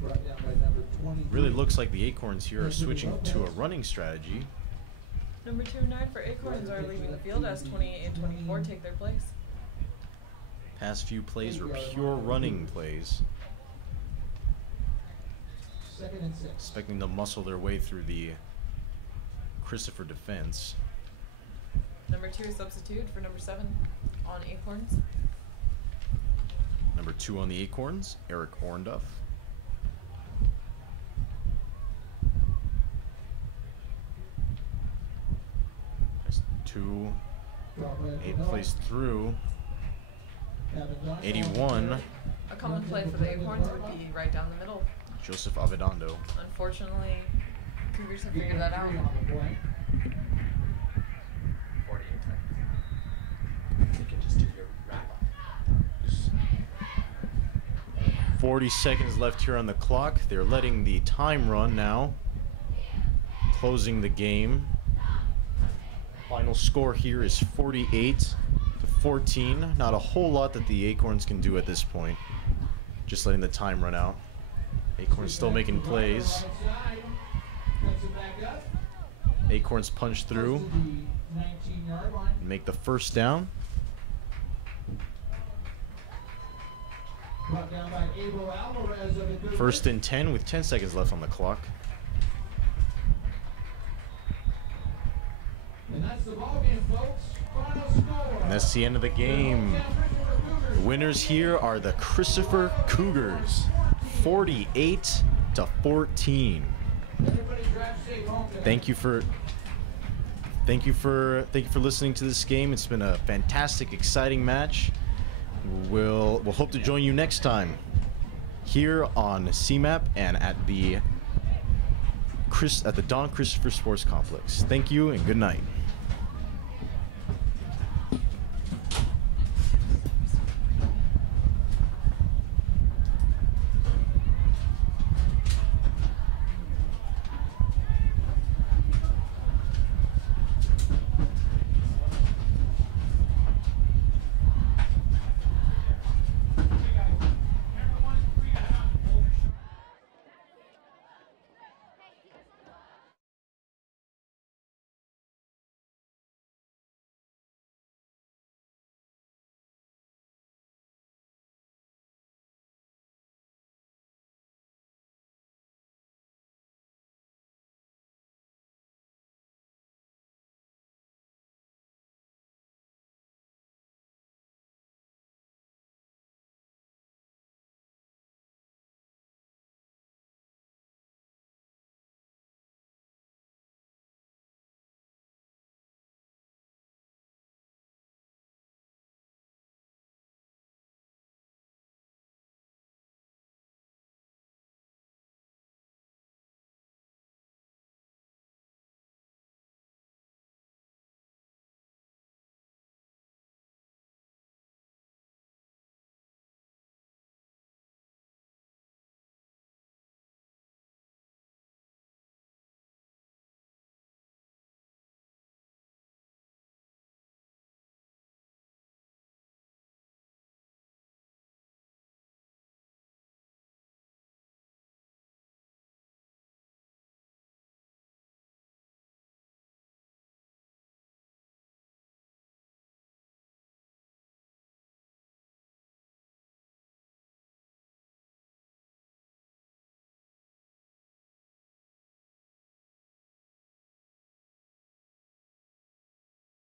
Brought down by number 23. Really looks like the Acorns here are switching to a running strategy. Number 2 and 9 for Acorns are leaving the field as 28 and 24 take their place. Past few plays were pure running plays. 2nd and 6. Expecting to muscle their way through the Christopher defense. Number 2 is substituted for number 7 on Acorns. Number 2 on the Acorns, Eric Ornduff. That's 2. Draw play up the 8 middle. plays through. 81, A common play for the Acorns would be right down the middle. Joseph Avedando. Unfortunately, Cougars have figured that out. 40 seconds left here on the clock. They're letting the time run now. Closing the game. Final score here is 48-14. Not a whole lot that the Acorns can do at this point. Just letting the time run out. Acorns still making plays. Acorns punch through and make the first down. First and 10 with 10 seconds left on the clock. And that's the ball game, folks. Final score. And that's the end of the game. winners here are the Christopher Cougars, 48-14. Everybody drive safe home tonight. Thank you for listening to this game. It's been a fantastic, exciting match. We'll hope to join you next time here on CMAP and at the Don Christopher Sports Complex. Thank you and good night.